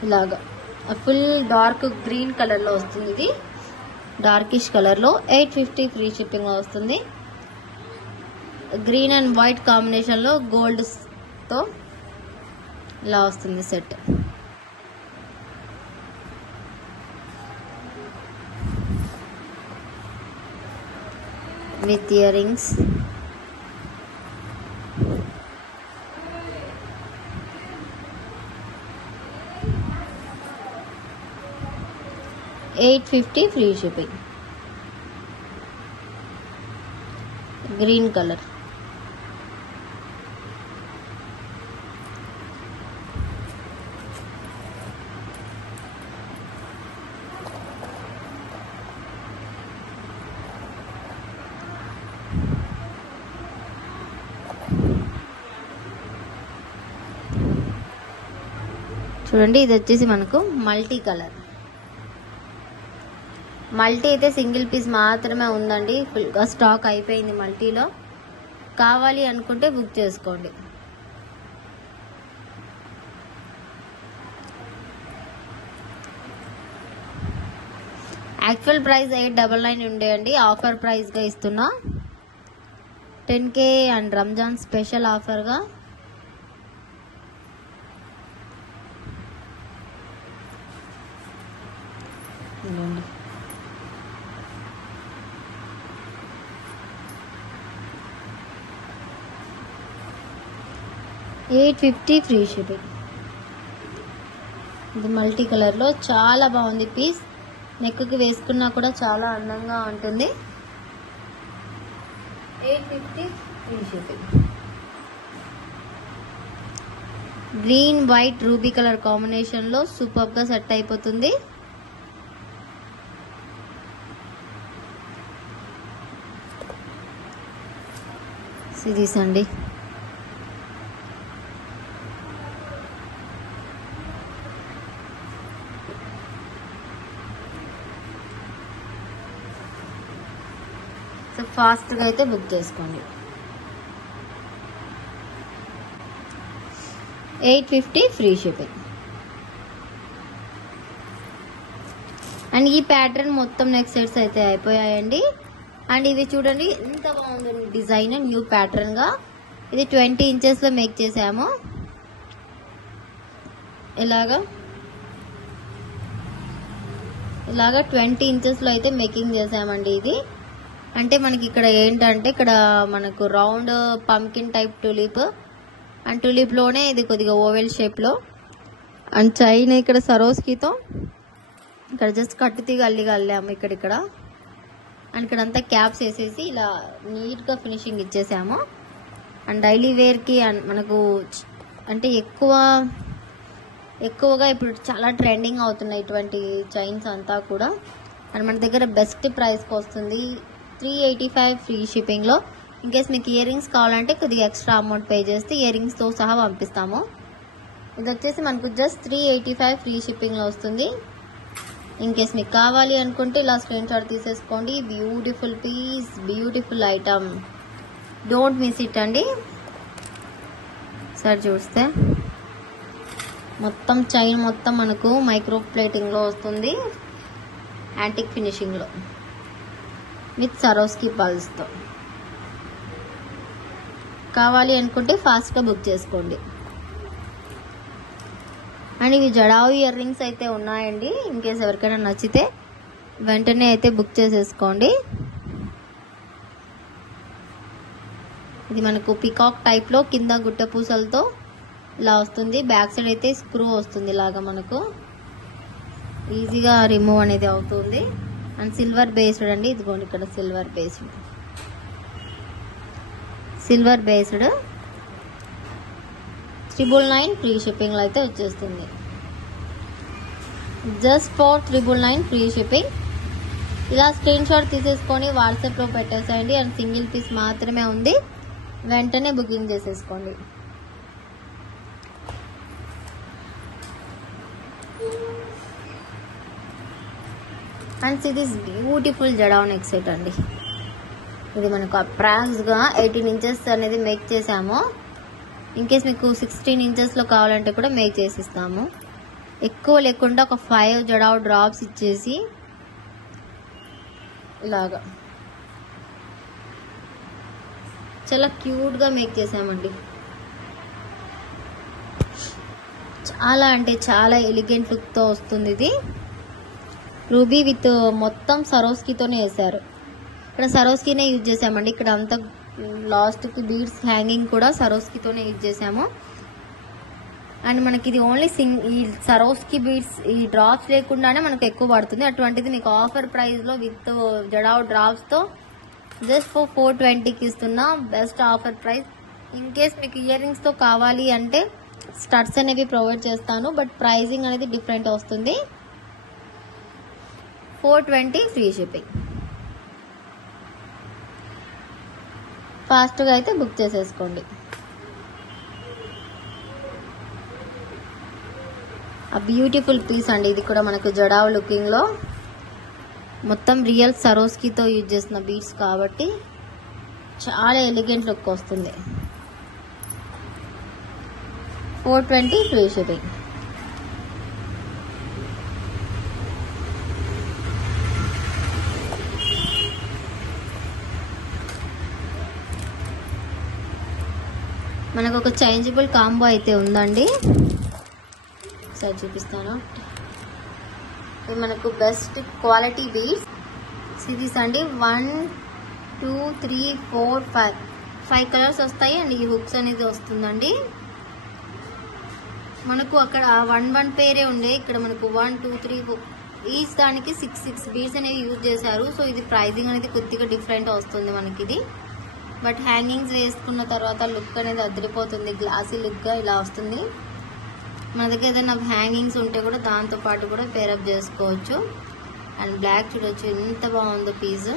ఇలాగా ఫుల్ డార్క్ గ్రీన్ కలర్ లో వస్తుంది. ఇది డార్కిష్ కలర్ లో 850 ఫ్రీ షిప్పింగ్ లో వస్తుంది. గ్రీన్ అండ్ వైట్ కాంబినేషన్ లో గోల్డ్ తో ఇలా వస్తుంది set. With ear rings. $850 free shipping. Green colour. చూడండి, ఇది వచ్చేసి మనకు మల్టీ కలర్. మల్టీ అయితే సింగిల్ పీస్ మాత్రమే ఉందండి. ఫుల్గా స్టాక్ అయిపోయింది మల్టీలో. కావాలి అనుకుంటే బుక్ చేసుకోండి. యాక్చువల్ ప్రైస్ 899 ఉండేయండి. ఆఫర్ ప్రైస్గా ఇస్తున్నా 10K అండ్ రంజాన్ స్పెషల్ ఆఫర్గా. $850 ఫ్రీ షిప్పింగ్. ఇది మల్టీ కలర్లో చాలా బాగుంది పీస్. నెక్కి వేసుకున్నా కూడా చాలా అందంగా ఉంటుంది. 850 free shipping. Green white ruby colour కాంబినేషన్లో సూపర్గా సెట్ అయిపోతుంది. సిరీస్ అండి. సో ఫాస్ట్గా అయితే బుక్ చేసుకోండి. 850 ఫ్రీ షిప్పింగ్. అండ్ ఈ ప్యాటర్న్ మొత్తం నెక్ సెట్స్ అయితే అయిపోయాయండి. అండ్ ఇవి చూడండి ఎంత బాగుంది డిజైన్, న్యూ ప్యాటర్న్ గా. ఇది 20 ఇంచెస్ లో మేక్ చేసాము. ఇలాగా 20 ఇంచెస్ లో అయితే మేకింగ్ చేసామండి. ఇది అంటే మనకి ఇక్కడ ఏంటంటే ఇక్కడ మనకు round pumpkin type tulip, and tulip లోనే ఇది కొద్దిగా ఓవెల్ షేప్ లో. అండ్ చైన్ ఇక్కడ సరోస్కితో ఇక్కడ జస్ట్ కట్టు తీగ అల్లిగా అల్లాము ఇక్కడ. అండ్ ఇక్కడ అంతా క్యాప్స్ వేసేసి ఇలా నీట్ గా ఫినిషింగ్ ఇచ్చేసాము. అండ్ డైలీ వేర్ కి మనకు అంటే ఎక్కువగా ఇప్పుడు చాలా ట్రెండింగ్ అవుతున్నాయి ఇటువంటి చైన్స్ అంతా కూడా. అండ్ మన దగ్గర బెస్ట్ ప్రైస్కి వస్తుంది. 385 ఫ్రీ షిప్పింగ్లో. ఇన్ కేస్ మీకు ఇయర్ రింగ్స్ కావాలంటే కొద్దిగా ఎక్స్ట్రా అమౌంట్ పే చేస్తే ఇయర్ రింగ్స్తో సహా పంపిస్తాము. ఇది వచ్చేసి మనకు జస్ట్ 385 ఫ్రీ షిప్పింగ్లో వస్తుంది. ఇన్ కేస్ మీకు కావాలి అనుకుంటే ఇలా స్క్రీన్ షాట్ తీసేసుకోండి. Beautiful piece, beautiful item, don't miss it అండి. సార్ చూస్తే మొత్తం చైన్ మొత్తం మనకు మైక్రో ప్లేటింగ్లో వస్తుంది, యాంటిక్ ఫినిషింగ్లో. విత్ సరోస్కి పల్స్తో. కావాలి అనుకుంటే ఫాస్ట్గా బుక్ చేసుకోండి. అండ్ ఇవి జడావు ఇయర్ రింగ్స్ అయితే ఉన్నాయండి. ఇన్ కేస్ ఎవరికైనా నచ్చితే వెంటనే అయితే బుక్ చేసేసుకోండి. ఇది మనకు పికాక్ టైప్లో కింద గుట్ట పూసలతో ఇలా వస్తుంది. బ్యాక్ సైడ్ అయితే స్క్రూ వస్తుంది ఇలాగా, మనకు ఈజీగా రిమూవ్ అనేది అవుతుంది. అండ్ సిల్వర్ బేస్డ్ అండి. ఇదిగోండి ఇక్కడ సిల్వర్ బేస్డ్ 999 ఫ్రీ షిప్పింగ్లో అయితే వచ్చేస్తుంది. Just for 999 free shipping. ఇలా స్క్రీన్ షాట్ తీసేసుకొని వాట్సాప్లో పెట్టేసేయండి. అండ్ సింగిల్ పీస్ మాత్రమే ఉంది, వెంటనే బుకింగ్ చేసేసుకోండి. అండ్ ఇది బ్యూటిఫుల్ జడావ్ నెక్ సెట్ అండి. ఇది మనకు అప్రాక్స్గా 18 ఇంచెస్ అనేది మేక్ చేసాము. ఇన్ కేస్ మీకు 16 ఇంచెస్లో కావాలంటే కూడా మేక్ చేసిస్తాము. ఎక్కువ లేకుండా ఒక 5 జడావ్ డ్రాప్స్ ఇచ్చేసి ఇలాగా చాలా క్యూట్గా మేక్ చేసామండి. చాలా అంటే చాలా ఎలిగెంట్ లుక్తో వస్తుంది. ఇది రూబీ విత్ మొత్తం సరోస్కీతోనే వేసారు. ఇక్కడ సరోస్కీనే యూజ్ చేసామండి. ఇక్కడ అంతా లాస్ట్కి బీడ్స్ హ్యాంగింగ్ కూడా సరోస్కీతోనే యూజ్ చేసాము. అండ్ మనకి ఇది ఓన్లీ ఈ సరోస్కీ బీడ్స్ ఈ డ్రాప్స్ లేకుండానే మనకు ఎక్కువ పడుతుంది. అటువంటిది మీకు ఆఫర్ ప్రైస్లో విత్ జడావ్ డ్రాప్స్తో జస్ట్ ఫర్ 420కి ఇస్తున్నా. Best offer price. In case మీకు ఇయర్ రింగ్స్తో కావాలి అంటే స్టడ్స్ అనేవి ప్రొవైడ్ చేస్తాను, బట్ ప్రైజింగ్ అనేది డిఫరెంట్ వస్తుంది. 420 ఫ్రీ షిప్పింగ్. ఫాస్ట్గా అయితే బుక్ చేసేసుకోండి. ఆ బ్యూటిఫుల్ పీస్ అండి. ఇది కూడా మనకు జడావ్ లుకింగ్లో మొత్తం రియల్ సరోస్కీతో యూజ్ చేసిన బీడ్స్ కాబట్టి చాలా ఎలిగెంట్ లుక్ వస్తుంది. 420 ఫ్రీ షిప్పింగ్. మనకు ఒక చేంజబుల్ కాంబో అయితే ఉందండి, ఒకసారి చూపిస్తాను. ఇది మనకు బెస్ట్ క్వాలిటీ బీడ్స్ సిరీస్ అండి. 1 2 3 4 5 కలర్స్ వస్తాయి. అండ్ ఈ హుక్స్ అనేది వస్తుందండి. మనకు అక్కడ 1 పేరే ఉండే, ఇక్కడ మనకు 1 2 3 4 ఈచ్ దానికి 6 బీడ్స్ అనేవి యూజ్ చేశారు. సో ఇది ప్రైజింగ్ అనేది కొద్దిగా డిఫరెంట్ వస్తుంది మనకి ఇది. బట్ హ్యాంగింగ్స్ వేసుకున్న తర్వాత లుక్ అనేది అదిరిపోతుంది. గ్లాసీ లుక్గా ఇలా వస్తుంది. మన దగ్గర ఏదైనా హ్యాంగింగ్స్ ఉంటే కూడా దాంతో పాటు కూడా పేరప్ చేసుకోవచ్చు. అండ్ బ్లాక్ చూడొచ్చు ఎంత బాగుందో piece.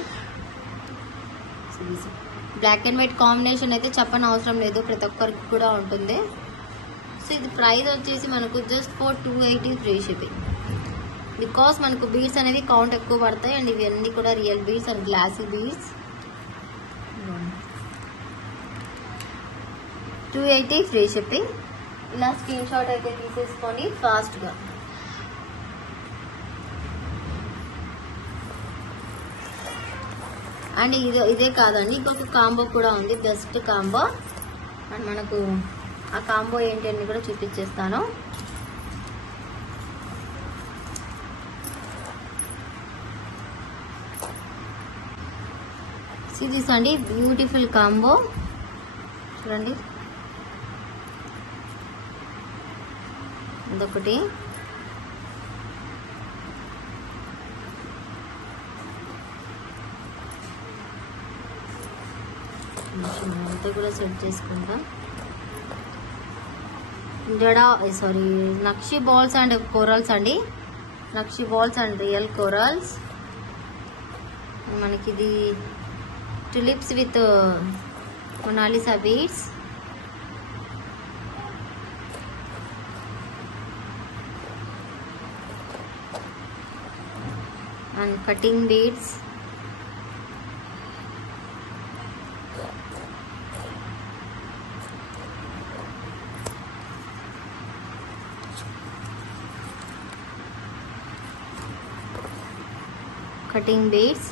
Black and white combination అయితే చెప్పని అవసరం లేదు, ప్రతి ఒక్కరికి కూడా ఉంటుంది. సో ఇది ప్రైస్ వచ్చేసి మనకు just for 280 free shipping. Because మనకు బీడ్స్ అనేవి కౌంట్ ఎక్కువ పడతాయి. అండ్ ఇవి అన్నీ కూడా real beads and glassy beads. 280 free shipping. ఇలా స్క్రీన్ షాట్ అయితే తీసేసుకోండి ఫాస్ట్గా. అండ్ ఇదే కాదండి, ఇంకొక కాంబో కూడా ఉంది, బెస్ట్ కాంబో. అండ్ మనకు ఆ కాంబో ఏంటి అని కూడా చూపించేస్తాను. సిరీస్ అండి, బ్యూటిఫుల్ కాంబో చూడండి. అదొకటి. అంతా కూడా సెట్ చేసుకుంటా. నక్షి బాల్స్ అండ్ కోరల్స్ అండి. నక్షి బాల్స్ అండ్ రియల్ కోరల్స్. మనకి ఇది tulips with Mona Lisa beads. and cutting beads. Cutting beads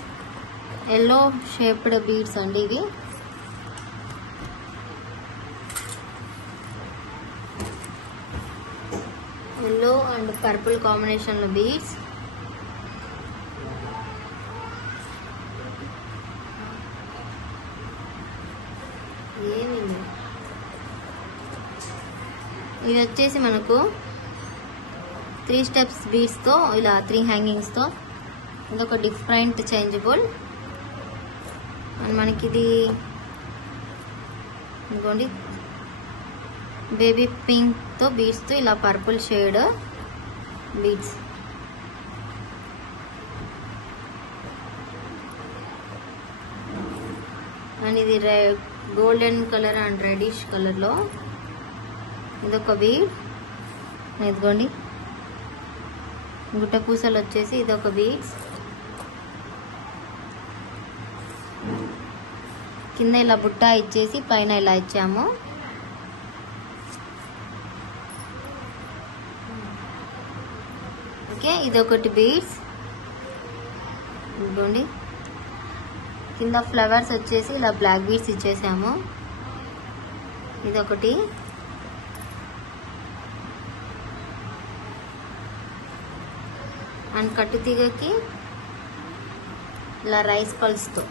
yellow shaped beads అండి ఇవి. ఎల్లో అండ్ పర్పుల్ కాంబినేషన్లో బీడ్స్. ఇది వచ్చేసి మనకు 3 స్టెప్స్ బీడ్స్తో ఇలా 3 హ్యాంగింగ్స్తో ఇదొక డిఫరెంట్ చేంజబుల్. అండ్ మనకి ఇది ఇదిగోండి బేబీ పింక్తో బీడ్స్తో ఇలా పర్పుల్ షేడ్ బీడ్స్. అండ్ ఇది గోల్డెన్ కలర్ అండ్ రెడిష్ కలర్లో ఇదొక బీడ్. ఇదిగోండి గుట్ట పూసలు వచ్చేసి ఇదొక బీడ్స్. కింద ఇలా బుట్ట ఇచ్చేసి పైన ఇలా ఇచ్చాము. ఓకే, ఇదొకటి బీడ్స్. ఇదిగోండి కింద ఫ్లవర్స్ వచ్చేసి ఇలా బ్లాక్ బీడ్స్ ఇచ్చేసాము. ఇదొకటి. అండ్ కట్టు తీగకి ఇలా రైస్ పల్స్తో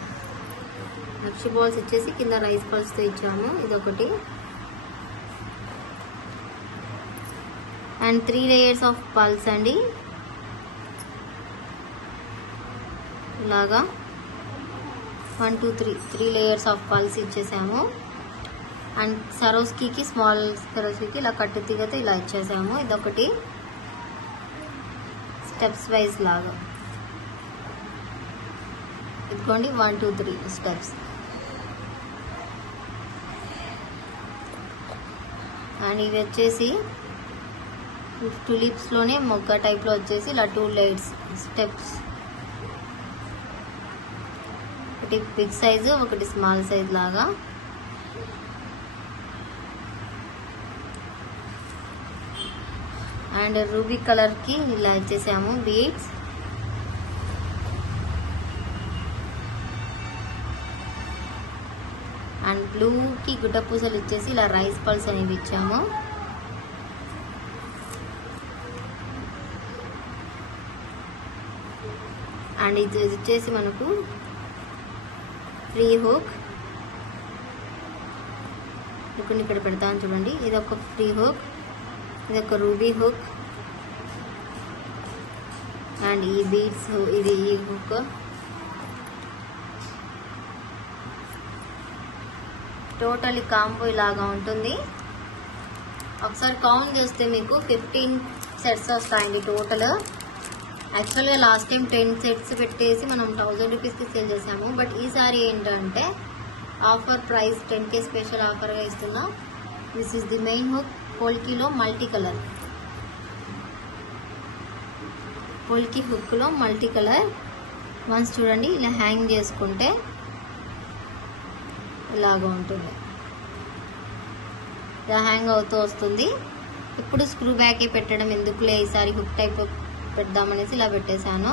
నక్షి బాల్స్ ఇచ్చేసి కింద రైస్ పల్స్తో ఇచ్చాము. ఇదొకటి. అండ్ 3 లేయర్స్ ఆఫ్ పల్స్ అండి. ఇలాగా 1 2 3 లేయర్స్ ఆఫ్ పల్స్ ఇచ్చేసాము. అండ్ సరోస్కీకి స్మాల్ సరోస్కీకి ఇలా కట్టు తీగతో ఇలా ఇచ్చేసాము. ఇదొకటి స్టెప్స్ వైజ్ లాగా. ఇదిగోండి 1 2 3 స్టెప్స్. అండ్ ఇవి వచ్చేసి టులిప్స్లోనే మొగ్గ టైప్లో వచ్చేసి ఇలా 2 లేయర్స్ స్టెప్స్. ఒకటి బిగ్ సైజు ఒకటి స్మాల్ సైజ్ లాగా. అండ్ రూబీ కలర్కి ఇలా ఇచ్చేసాము బీడ్స్. అండ్ బ్లూకి గుడ్డ పూసలు ఇచ్చేసి ఇలా రైస్ పల్స్ అనేవి ఇచ్చాము. అండ్ ఇది వచ్చేసి మనకు ఫ్రీ హుక్. ఇక్కడ పెడతాను చూడండి. ఇది ఒక ఫ్రీ హుక్, ఇది ఒక రూబీ హుక్. అండ్ ఈ బీడ్స్ ఇది ఈ హుక్. టోటల్ కాంబో ఇలాగా ఉంటుంది. ఒకసారి కౌంట్ చేస్తే మీకు 15 సెట్స్ వస్తాయండి టోటల్. యాక్చువల్గా లాస్ట్ టైం 10 సెట్స్ పెట్టేసి మనం 1000 రూపీస్కి సేల్ చేసాము. బట్ ఈసారి ఏంటంటే ఆఫర్ ప్రైస్ 10K స్పెషల్ ఆఫర్గా ఇస్తున్నాం. This is the main hook. పోల్కీలో మల్టీ కలర్, పోల్కీ హుక్లో మల్టీ కలర్. వన్స్ చూడండి ఇలా హ్యాంగ్ చేసుకుంటే ఇలాగ ఉంటుంది. ఇలా హ్యాంగ్ అవుతూ వస్తుంది. ఇప్పుడు స్క్రూ బ్యాకే పెట్టడం ఎందుకులే, ఈసారి హుక్ టైప్ పెడదామనేసి ఇలా పెట్టేశాను.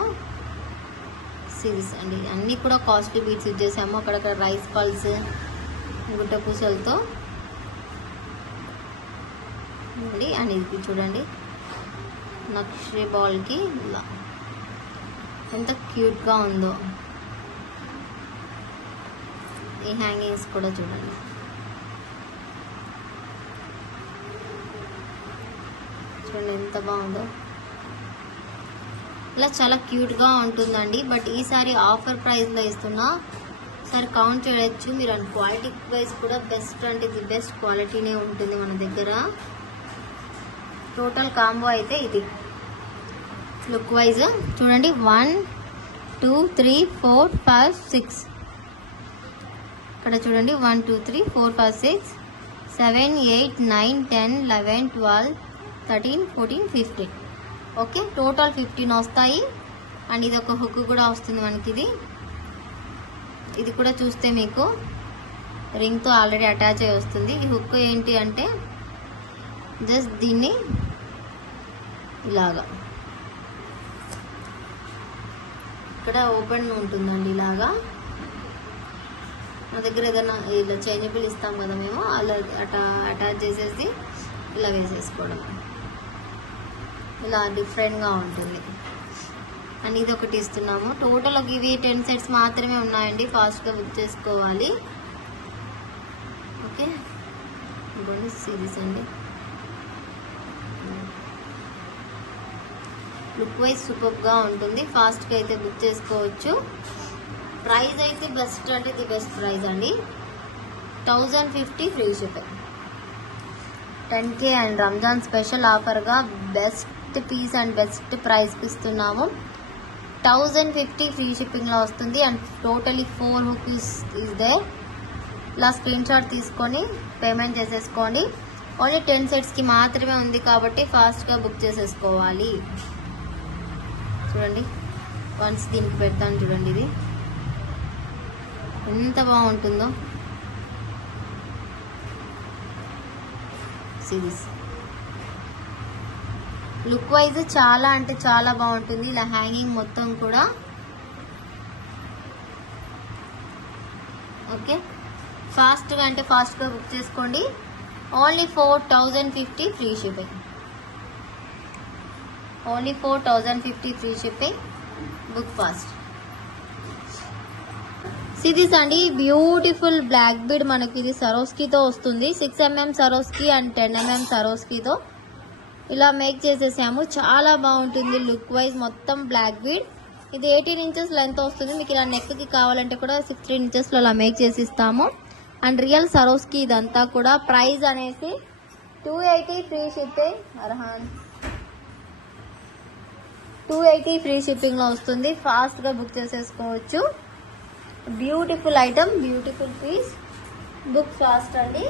సిరీస్ అండి అన్నీ కూడా కాస్ట్లీ బీడ్స్ యూజ్ చేసాము. అక్కడక్కడ రైస్ పల్స్ గుట్ట పూసలతో అండి. అండ్ ఇది చూడండి నక్షి బాల్కి ఇలా ఎంత క్యూట్గా ఉందో. ఈ హ్యాంగింగ్స్ కూడా చూడండి. చూడండి ఎంత బాగుందో. ఇలా చాలా క్యూట్గా ఉంటుందండి. బట్ ఈసారి ఆఫర్ ప్రైస్లో ఇస్తున్నా. ఒకసారి కౌంట్ చేయొచ్చు మీరు. అండ్ క్వాలిటీ వైజ్ కూడా బెస్ట్ అంటే ఇది బెస్ట్ క్వాలిటీనే ఉంటుంది మన దగ్గర. టోటల్ కాంబో అయితే ఇది. లుక్ వైజ్ చూడండి 1 2 3 4 5 6. ఇక్కడ చూడండి 1 2 3 4 5 6 7 8 9 10 11 12 13 14 15. ఓకే, టోటల్ 15 వస్తాయి. అండ్ ఇది ఒక హుక్ కూడా వస్తుంది మనకి. ఇది కూడా చూస్తే మీకు రింగ్తో ఆల్రెడీ అటాచ్ అయి వస్తుంది. ఈ హుక్ ఏంటి అంటే జస్ట్ దీన్ని ఇలాగా ఇక్కడ ఓపెన్ ఉంటుందండి ఇలాగా. మన దగ్గర ఏదైనా ఇలా చేంజబుల్ ఇస్తాం కదా మేము, అలా అటాచ్ చేసేసి ఇలా వేసేసుకోవడం. ఇలా డిఫరెంట్గా ఉంటుంది. అండ్ ఇది ఒకటి ఇస్తున్నాము. టోటల్ ఇవి 10 సెట్స్ మాత్రమే ఉన్నాయండి, ఫాస్ట్గా బుక్ చేసుకోవాలి. ఓకే, ఇవ్వండి సిరీస్ అండి. లుక్ వైజ్ సూపర్గా ఉంటుంది, ఫాస్ట్గా అయితే బుక్ చేసుకోవచ్చు. ప్రైస్ అయితే బెస్ట్ అంటే ది బెస్ట్ ప్రైస్ అండి, 1050 free shipping. 10K and Ramzan special ఆఫర్గా బెస్ట్ పీస్ అండ్ బెస్ట్ ప్రైస్కి ఇస్తున్నాము. 1050 ఫ్రీ షిప్పింగ్లో వస్తుంది. And totally 4 huggies is there. ఇలా స్క్రీన్ షాట్ తీసుకొని పేమెంట్ చేసేసుకోండి. ఓన్లీ 10 సెట్స్కి మాత్రమే ఉంది కాబట్టి ఫాస్ట్గా బుక్ చేసేసుకోవాలి. చూడండి, వన్స్ దీనికి పెడతాను చూడండి, ఇది ఎంత బాగుంటుందో సిరీస్. లుక్ వైజ్ చాలా అంటే చాలా బాగుంటుంది. ఇలా హ్యాంగింగ్ మొత్తం కూడా. ఓకే, ఫాస్ట్గా అంటే ఫాస్ట్గా బుక్ చేసుకోండి. Only 4050 free shipping. Only 4050 free shipping. Book fast. Series అండి, బ్యూటిఫుల్ బ్లాక్ బీడ్. మనకి ఇది సరోస్కీతో వస్తుంది. 6mm సరోస్కీ అండ్ 10mm సరోస్కీతో ఇలా మేక్ చేసేసాము. చాలా బాగుంటుంది లుక్ వైజ్. మొత్తం బ్లాక్ బీడ్. ఇది 18 ఇంచెస్ లెంత్ వస్తుంది. మీకు ఇలా నెక్ కి కావాలంటే కూడా 16 ఇంచెస్ లో అలా మేక్ చేసి ఇస్తాము. అండ్ రియల్ సరోస్కీ ఇదంతా కూడా. ప్రైస్ అనేసి 280 ఫ్రీ షిప్పింగ్. అర్హాన్ 280 ఫ్రీ షిప్పింగ్ లో వస్తుంది. ఫాస్ట్ గా బుక్ చేసేసుకోవచ్చు. Beautiful item, beautiful piece. Book fast అండి.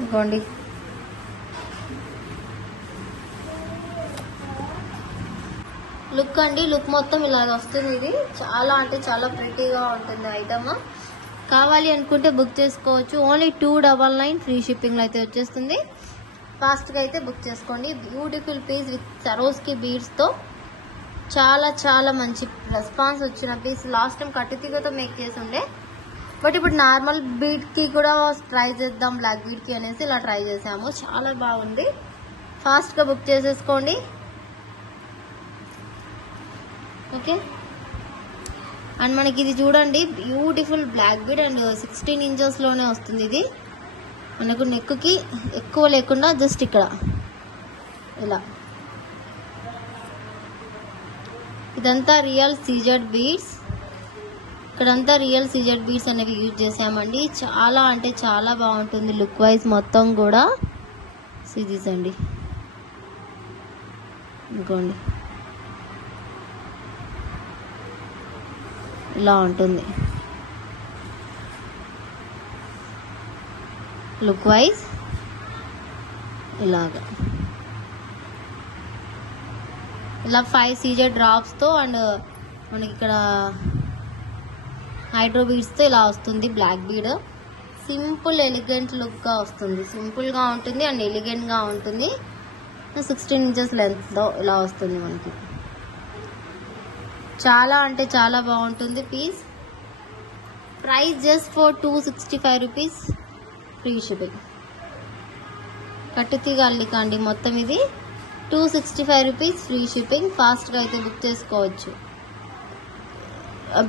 ఇదిగోండి, లుక్ అండి. లుక్ మొత్తం ఇలాగ వస్తుంది. ఇది చాలా అంటే చాలా ప్రిటీగా ఉంటుంది ఐటమ్. కావాలి అనుకుంటే బుక్ చేసుకోవచ్చు. ఓన్లీ 299 ఫ్రీ షిప్పింగ్ లో అయితే వచ్చేస్తుంది. ఫాస్ట్ గా అయితే బుక్ చేసుకోండి. బ్యూటిఫుల్ పీస్ విత్ సరోస్కీ బీడ్స్ తో చాలా చాలా మంచి రెస్పాన్స్ వచ్చిన పీస్. లాస్ట్ టైం కట్టుతీగతో మేక్ చేసి ఉండే, బట్ ఇప్పుడు నార్మల్ బీడ్ కి కూడా ట్రై చేద్దాం, బ్లాక్ బీడ్ కి అనేసి ఇలా ట్రై చేసాము. చాలా బాగుంది. ఫాస్ట్ గా బుక్ చేసేసుకోండి. ఓకే, అండ్ మనకి ఇది చూడండి, beautiful black bead and 16 inches లోనే వస్తుంది. ఇది మనకు నెక్ కి ఎక్కువ లేకుండా జస్ట్ ఇక్కడ ఇలా. ఇదంతా రియల్ సీజెడ్ బీడ్స్. ఇక్కడంతా రియల్ సీజెడ్ బీడ్స్ అనేవి యూజ్ చేసామండి. చాలా అంటే చాలా బాగుంటుంది లుక్ వైజ్ మొత్తం కూడా. సిరీస్ అండి, ఇంకోండి ఇలా ఉంటుంది లుక్ వైజ్. ఇలాగా ఇలా 5 సీజెడ్ డ్రాప్స్ తో అండ్ మనకి ఇక్కడ హైడ్రో బీడ్స్ తో ఇలా వస్తుంది black bead. Simple elegant look గా వస్తుంది. సింపుల్ గా ఉంటుంది అండ్ ఎలిగెంట్ గా ఉంటుంది. 16 ఇంచెస్ లెంత్ తో ఇలా వస్తుంది మనకి. చాలా అంటే చాలా బాగుంటుంది piece. Price just for 265 rupees free shipping. కట్టుతీగ అల్లిక అండి మొత్తం ఇది. 265 రూపీస్ ఫ్రీ షిప్పింగ్. ఫాస్ట్ గా అయితే బుక్ చేసుకోవచ్చు.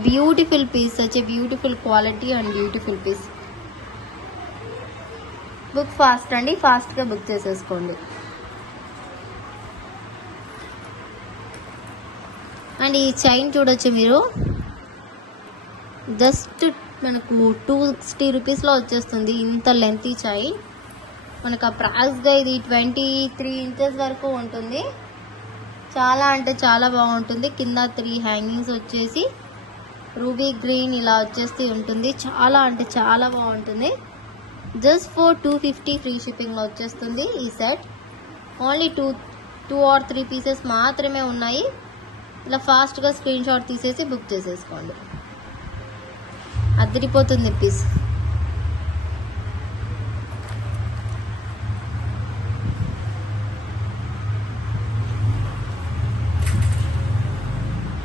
Beautiful piece, such a beautiful quality and beautiful piece. Book fast అండి, ఫాస్ట్ గా బుక్ చేసేసుకోండి. అండ్ ఈ చైన్ చూడొచ్చు మీరు, జస్ట్ మనకు 260 రూపీస్ లో వచ్చేస్తుంది. ఇంత లెంత్ ఈ చైన్ మనకు ప్రైస్ గా ఇది 23 ఇంచెస్ వరకు ఉంటుంది. చాలా అంటే చాలా బాగుంటుంది. కింద 3 హ్యాంగింగ్స్ వచ్చేసి రూబీ గ్రీన్ ఇలా వచ్చేసి ఉంటుంది. చాలా అంటే చాలా బాగుంటుంది. జస్ట్ ఫర్ 250 ఫ్రీ షిప్పింగ్ లో వచ్చేస్తుంది ఈ సెట్. ఓన్లీ 2 or 3 పీసెస్ మాత్రమే ఉన్నాయి. ఇలా ఫాస్ట్ గా స్క్రీన్ షాట్ తీసేసి బుక్ చేసేసుకోండి. అదిరిపోతుంది piece.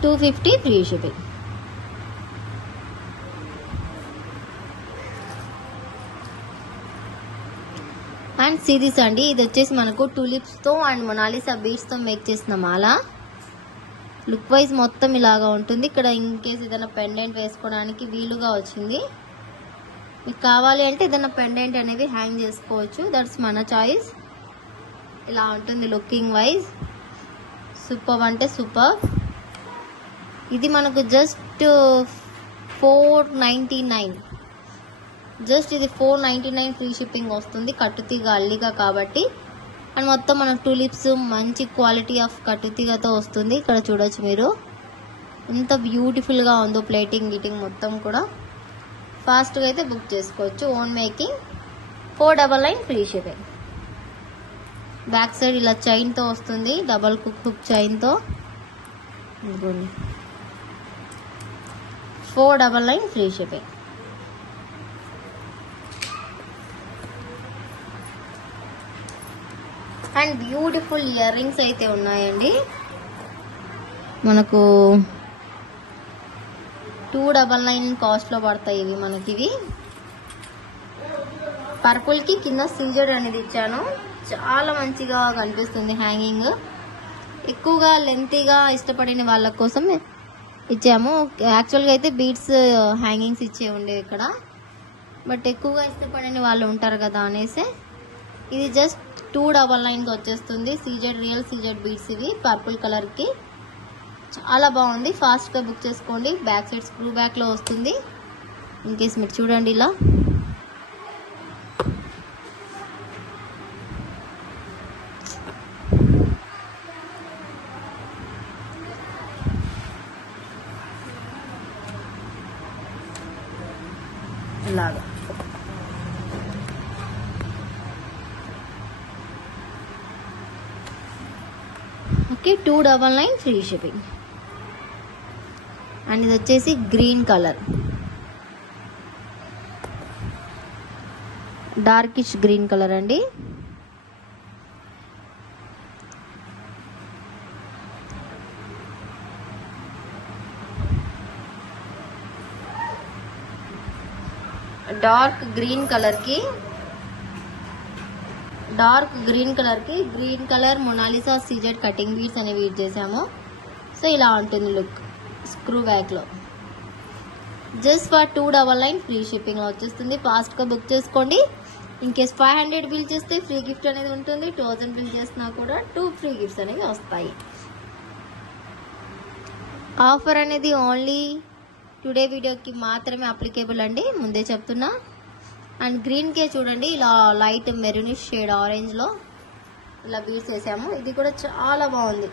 250 free shipping. And series అండి, ఇది వచ్చేసి మనకు టూలిప్స్తో అండ్ మొనాలిసా బీడ్స్తో మేక్ చేసిన మాల. లుక్ వైజ్ మొత్తం ఇలాగా ఉంటుంది. ఇక్కడ ఇన్ కేస్ ఏదైనా పెండెంట్ వేసుకోవడానికి వీలుగా వచ్చింది. మీకు కావాలి అంటే ఏదైనా పెండెంట్ అనేది హ్యాంగ్ చేసుకోవచ్చు, దట్స్ మన చాయిస్. ఇలా ఉంటుంది లుకింగ్ వైజ్. సూపర్ అంటే సూపర్. ఇది మనకు జస్ట్ 499, జస్ట్ ఇది 499 ఫ్రీ షిప్పింగ్ వస్తుంది. కట్టుతీగ అల్లిగా కాబట్టి. అండ్ మొత్తం మన టూలిప్స్ మంచి క్వాలిటీ ఆఫ్ కట్టుతీగతో వస్తుంది. ఇక్కడ చూడొచ్చు మీరు ఎంత బ్యూటిఫుల్గా ఉందో ప్లేటింగ్ గిటింగ్ మొత్తం కూడా. ఫాస్ట్గా అయితే బుక్ చేసుకోవచ్చు. Own making 499 free shipping. Back side ఇలా చైన్తో వస్తుంది, డబల్ హుక్ చైన్తో. 499 free shipping. And beautiful ear rings అయితే ఉన్నాయండి. మనకు 299 కాస్ట్లో పడతాయి ఇవి మనకి. ఇవి పర్పుల్కి కింద సీజర్ అనేది ఇచ్చాను. చాలా మంచిగా కనిపిస్తుంది హ్యాంగింగ్. ఎక్కువగా లెంతీగా ఇష్టపడిన వాళ్ళ కోసం ఇచ్చాము. యాక్చువల్గా అయితే బీడ్స్ హ్యాంగింగ్స్ ఇచ్చే ఉండేవి ఇక్కడ, బట్ ఎక్కువగా ఇష్టపడిన వాళ్ళు ఉంటారు కదా అనేసి ఇది జస్ట్ 299కి వచ్చేస్తుంది. సీజెడ్, రియల్ సీజెడ్ బీడ్స్ ఇవి పర్పుల్ కలర్కి. చాలా బాగుంది. ఫాస్ట్గా బుక్ చేసుకోండి. బ్యాక్ సైడ్ స్క్రూ బ్యాక్లో వస్తుంది. ఇన్ కేస్ మీరు చూడండి ఇలా. ఇలాగా ఓకే. 299 free shipping. అండ్ ఇది వచ్చేసి green colour, darkish green colour అండి. డార్క్ గ్రీన్ కలర్ కి green colour Mona Lisa CZ cutting beads అనేవి యూజ్ చేసాము. సో ఇలా ఉంటుంది లుక్ స్క్రూ బ్యాక్ లో. జస్ట్ ఫర్ 299 ఫ్రీ షిప్పింగ్ లో వచ్చేస్తుంది. ఫాస్ట్ గా బుక్ చేసుకోండి. ఇన్ కేస్ 500 బిల్ చేస్తే ఫ్రీ గిఫ్ట్ అనేది ఉంటుంది. 1000 బిల్ చేసినా కూడా 2 ఫ్రీ గిఫ్ట్స్ అనేవి వస్తాయి. ఆఫర్ అనేది ఓన్లీ టుడే వీడియోకి మాత్రమే అప్లికేబుల్ అండి, ముందే చెప్తున్నా. అండ్ గ్రీన్ కే చూడండి ఇలా లైట్ మెరూనిష్ షేడ్ ఆరెంజ్ లో ఇలా బీడ్స్ వేసాము. ఇది కూడా చాలా బాగుంది.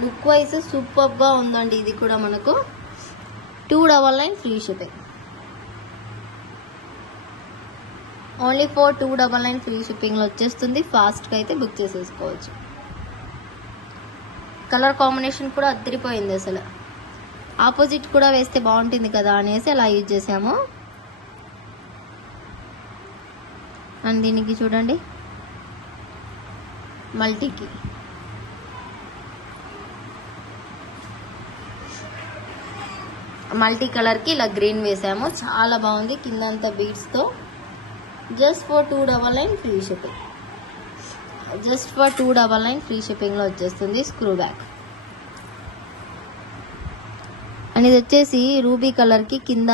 లుక్ వైజ్ సూపర్ గా ఉందండి. ఇది కూడా మనకు 299 free shipping. Only for 299 free shipping లో వచ్చేస్తుంది. ఫాస్ట్ గా అయితే బుక్ చేసేసుకోవచ్చు. కలర్ కాంబినేషన్ కూడా అదిరిపోయింది అసలు. ఆపోజిట్ కూడా వేస్తే బాగుంటుంది కదా అనేసి అలా యూజ్ చేసాము. అండ్ దీనికి చూడండి మల్టీకి మల్టీ కలర్ కి ఇలా గ్రీన్ వేసాము. చాలా బాగుంది. కిందంతా బీడ్స్ తో. Just for 299 free shipping. Just for 299 free shipping లో వచ్చేస్తుంది స్క్రూ బ్యాక్. అండ్ ఇది వచ్చేసి రూబీ కలర్ కి కింద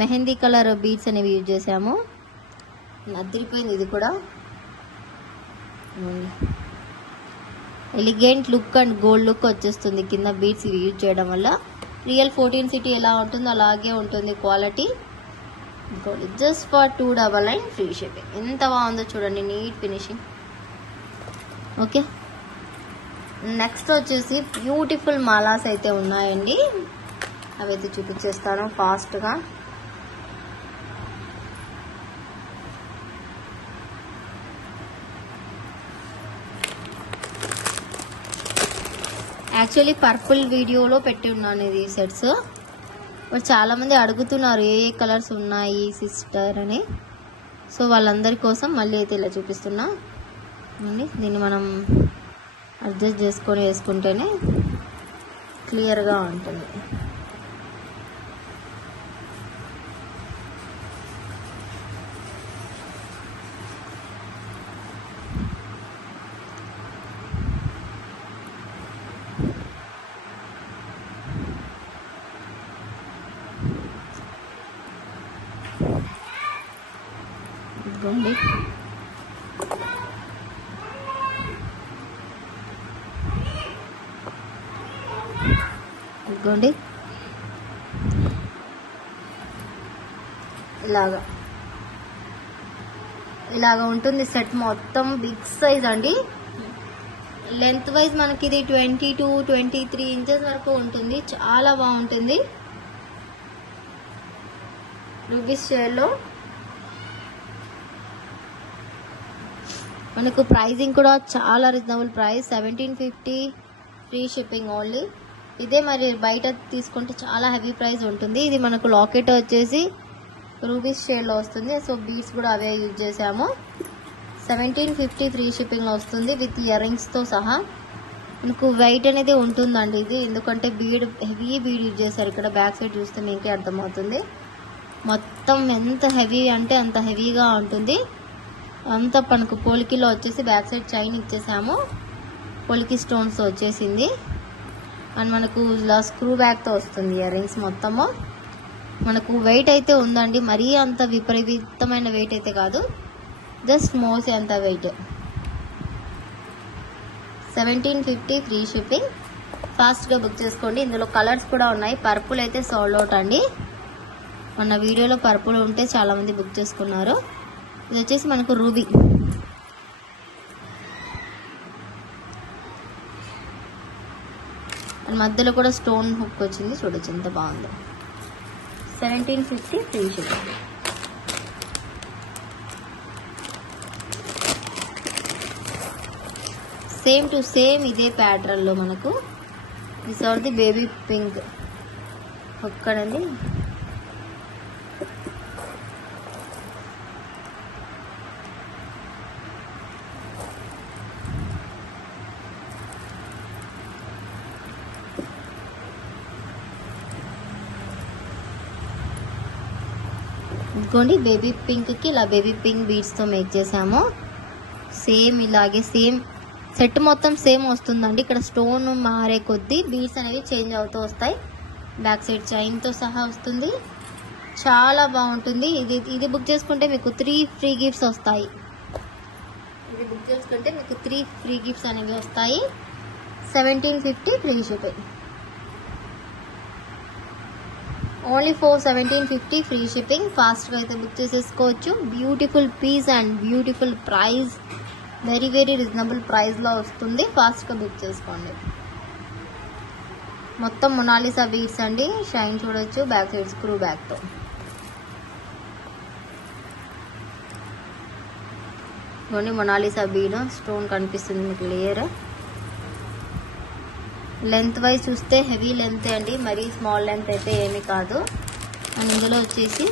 మెహందీ కలర్ బీడ్స్ అనేవి యూజ్ చేసాము. అదిరిపోయింది. ఇది కూడా elegant look and gold look వచ్చేస్తుంది కింద బీడ్స్ యూజ్ చేయడం వల్ల. రియల్ 14 సిటీ ఎలా ఉంటుందో అలాగే ఉంటుంది quality. Just for 299 free shipping. ఎంత బాగుందో చూడండి, నీట్ ఫినిషింగ్. ఓకే, నెక్స్ట్ వచ్చేసి బ్యూటిఫుల్ మాలాస్ అయితే ఉన్నాయండి. అవైతే చూపించేస్తాను ఫాస్ట్గా. యాక్చువల్లీ పర్పుల్ వీడియోలో పెట్టి ఉన్నాను ఇది సెట్స్. బట్ చాలా మంది అడుగుతున్నారు ఏ ఏ కలర్స్ ఉన్నాయి సిస్టర్ అని. సో వాళ్ళందరి కోసం మళ్ళీ అయితే ఇలా చూపిస్తున్నా. దీన్ని మనం అడ్జస్ట్ చేసుకొని వేసుకుంటేనే క్లియర్గా ఉంటుంది. ఇదిగోండి ఇలాగా ఉంటుంది సెట్ మొత్తం. బిగ్ సైజ్ అండి. లెంత్ వైజ్ మనకి ఇది 22-23 ఇంచెస్ వరకు ఉంటుంది. చాలా బాగుంటుంది. రూబీస్ షేడ్లో మనకు ప్రైజింగ్ కూడా చాలా reasonable price, 1750 free shipping only. ఇదే మరి బయట తీసుకుంటే చాలా హెవీ ప్రైస్ ఉంటుంది. ఇది మనకు లాకెట్ వచ్చేసి రూబీస్ షేడ్లో వస్తుంది. సో బీడ్స్ కూడా అవే యూజ్ చేసాము. 1750 ఫ్రీ షిప్పింగ్లో వస్తుంది విత్ ఇయర్ రింగ్స్తో సహా. మనకు వెయిట్ అనేది ఉంటుందండి ఇది, ఎందుకంటే హెవీ బీడ్ యూజ్ చేశారు. ఇక్కడ బ్యాక్ సైడ్ చూస్తే మీకే అర్థమవుతుంది. మొత్తం ఎంత హెవీ అంటే అంత హెవీగా ఉంటుంది. అంతా మనకు పోలికిలో వచ్చేసి బ్యాక్ సైడ్ చైన్ ఇచ్చేసాము. పోలికి స్టోన్స్ వచ్చేసింది. అండ్ మనకు ఇలా స్క్రూ బ్యాక్తో వస్తుంది ఇయర్ రింగ్స్ మొత్తము. మనకు వెయిట్ అయితే ఉందండి, మరీ అంత విపరీతమైన వెయిట్ అయితే కాదు, జస్ట్ మోసే అంత వెయిట్. 1750 free shipping. ఫాస్ట్గా బుక్ చేసుకోండి. ఇందులో కలర్స్ కూడా ఉన్నాయి. పర్పుల్ అయితే సోల్డ్ అవుట్ అండి. మన వీడియోలో పర్పుల్ ఉంటే చాలామంది బుక్ చేసుకున్నారు. ఇది వచ్చేసి మనకు రూబీ. అండ్ మధ్యలో కూడా స్టోన్ హుక్ వచ్చింది, చూడొచ్చు ఎంత బాగుందో. 1750 free shipping. Same to same ఇదే ప్యాటర్న్ లో మనకు this are the baby pink ఒక్కడండి. ఇదిగోండి బేబీ పింక్కి ఇలా బేబీ పింక్ బీడ్స్తో మేక్ చేసాము. సేమ్ ఇలాగే సేమ్ సెట్ మొత్తం సేమ్ వస్తుందండి. ఇక్కడ స్టోన్ మారే కొద్దీ బీడ్స్ అనేవి చేంజ్ అవుతూ వస్తాయి. బ్యాక్ సైడ్ చైన్తో సహా వస్తుంది. చాలా బాగుంటుంది. ఇది బుక్ చేసుకుంటే మీకు 3 ఫ్రీ గిఫ్ట్స్ వస్తాయి. ఇది బుక్ చేసుకుంటే మీకు 3 ఫ్రీ గిఫ్ట్స్ అనేవి వస్తాయి. 1750 free shipping. Only for 1750 free shipping. ఫాస్ట్గా అయితే బుక్ చేసేసుకోవచ్చు. Beautiful piece and beautiful price, very very reasonable ప్రైస్లో వస్తుంది. ఫాస్ట్గా బుక్ చేసుకోండి. మొత్తం మొనాలిసా బీడ్స్ అండి. షైన్ చూడొచ్చు బ్యాక్ సైడ్ స్క్రూ బ్యాక్తో. కొన్ని మొనాలిసా బీడ్ స్టోన్ కనిపిస్తుంది మీకు క్లియర్. లెంత్ వైజ్ చూస్తే హెవీ లెంత్ అండి, మరీ స్మాల్ లెంత్ అయితే ఏమీ కాదు. అండ్ ఇందులో వచ్చేసి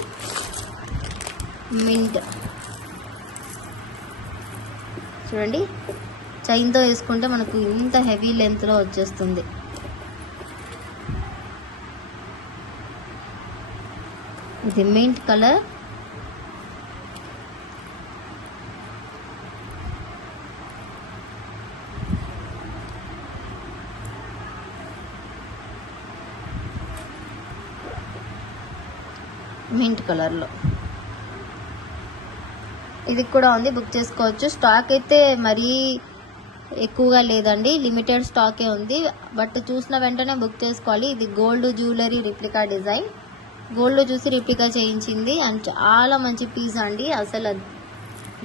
మింట్ చూడండి, చైన్తో వేసుకుంటే మనకు ఇంత హెవీ లెంత్లో వచ్చేస్తుంది. ఇది మింట్ కలర్. మింట్ కలర్లో ఇది కూడా ఉంది, బుక్ చేసుకోవచ్చు. స్టాక్ అయితే మరీ ఎక్కువగా లేదండి, లిమిటెడ్ స్టాకే ఉంది. బట్ చూసిన వెంటనే బుక్ చేసుకోవాలి. ఇది gold jewellery replica design, gold చూసి రిప్లికా చేయించింది. అండ్ చాలా మంచి పీస్ అండి, అసలు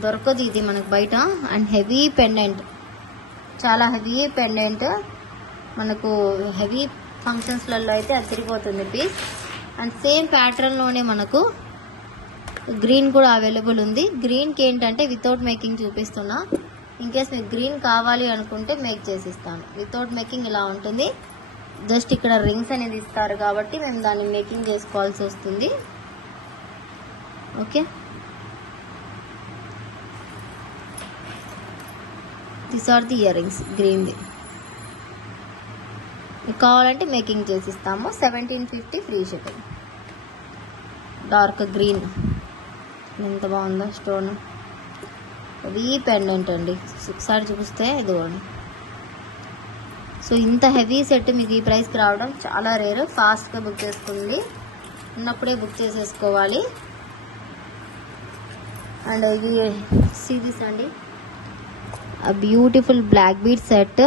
దొరకదు ఇది మనకు బయట. అండ్ హెవీ పెండెంట్, చాలా హెవీ పెండెంట్. మనకు హెవీ ఫంక్షన్స్లలో అయితే అదిరిపోతుంది పీస్. అండ్ సేమ్ ప్యాటర్న్లోనే మనకు గ్రీన్ కూడా అవైలబుల్ ఉంది. గ్రీన్కి ఏంటంటే వితౌట్ మేకింగ్ చూపిస్తున్నా. ఇన్ కేస్ మీకు గ్రీన్ కావాలి అనుకుంటే మేక్ చేసిస్తాను. వితౌట్ మేకింగ్ ఇలా ఉంటుంది. జస్ట్ ఇక్కడ రింగ్స్ అనేది ఇస్తారు కాబట్టి మేము దాన్ని మేకింగ్ చేసుకోవాల్సి వస్తుంది. Okay, these are the earrings గ్రీన్ది. మీకు కావాలంటే మేకింగ్ చేసిస్తాము. 1750 ఫ్రీ షిప్పింగ్. డార్క్ గ్రీన్ ఎంత బాగుందో స్టోన్. అది పెండెంట్ అండి, ఒకసారి చూపిస్తే ఇదిగోండి. సో ఇంత హెవీ సెట్ మీకు ఈ ప్రైస్కి రావడం చాలా రేర్. ఫాస్ట్గా బుక్ చేసుకుంది, ఉన్నప్పుడే బుక్ చేసేసుకోవాలి. అండ్ ఇది సిరీస్ అండి, బ్యూటిఫుల్ బ్లాక్ బీడ్ సెట్.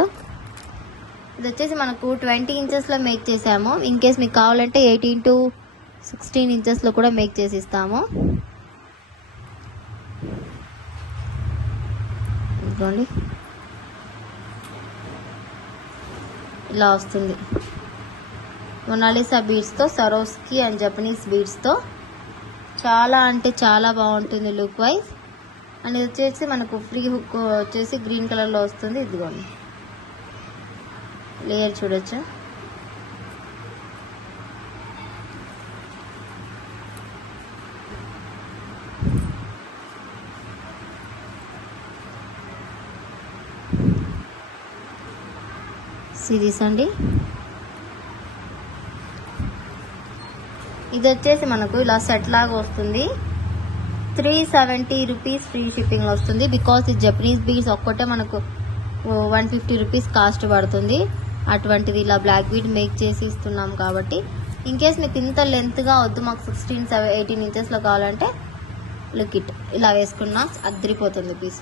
ఇది వచ్చేసి మనకు 20 ఇంచెస్లో మేక్ చేసాము. ఇన్ కేస్ మీకు కావాలంటే 18 to 16 ఇంచెస్లో కూడా మేక్ చేసి ఇస్తాము. ఇదిగోండి ఇలా వస్తుంది. మొనాలిసా బీడ్స్తో, సరోస్కి అండ్ జపనీస్ బీడ్స్తో చాలా అంటే చాలా బాగుంటుంది లుక్ వైజ్. అండ్ ఇది వచ్చేసి మనకు ఫ్రీ హుక్ వచ్చేసి గ్రీన్ కలర్లో వస్తుంది. ఇదిగోండి లేయర్ చూడొచ్చు. సిరీస్ అండి, ఇది వచ్చేసి మనకు ఇలా సెట్ లాగా వస్తుంది. 370 రూపీస్ ఫ్రీ షిప్పింగ్లో వస్తుంది. బికాస్ ఈ జపనీస్ బీడ్స్ ఒక్కటే మనకు 150 రూపీస్ కాస్ట్ పడుతుంది. అటువంటిది ఇలా బ్లాక్ బీడ్ మేక్ చేసి ఇస్తున్నాం కాబట్టి, ఇన్ కేస్ మీకు ఇంత లెంత్గా వద్దు, మాకు 16, 18 ఇంచెస్లో కావాలంటే లుక్ ఇట్ ఇలా వేసుకున్నా అద్దరిపోతుంది పీస్.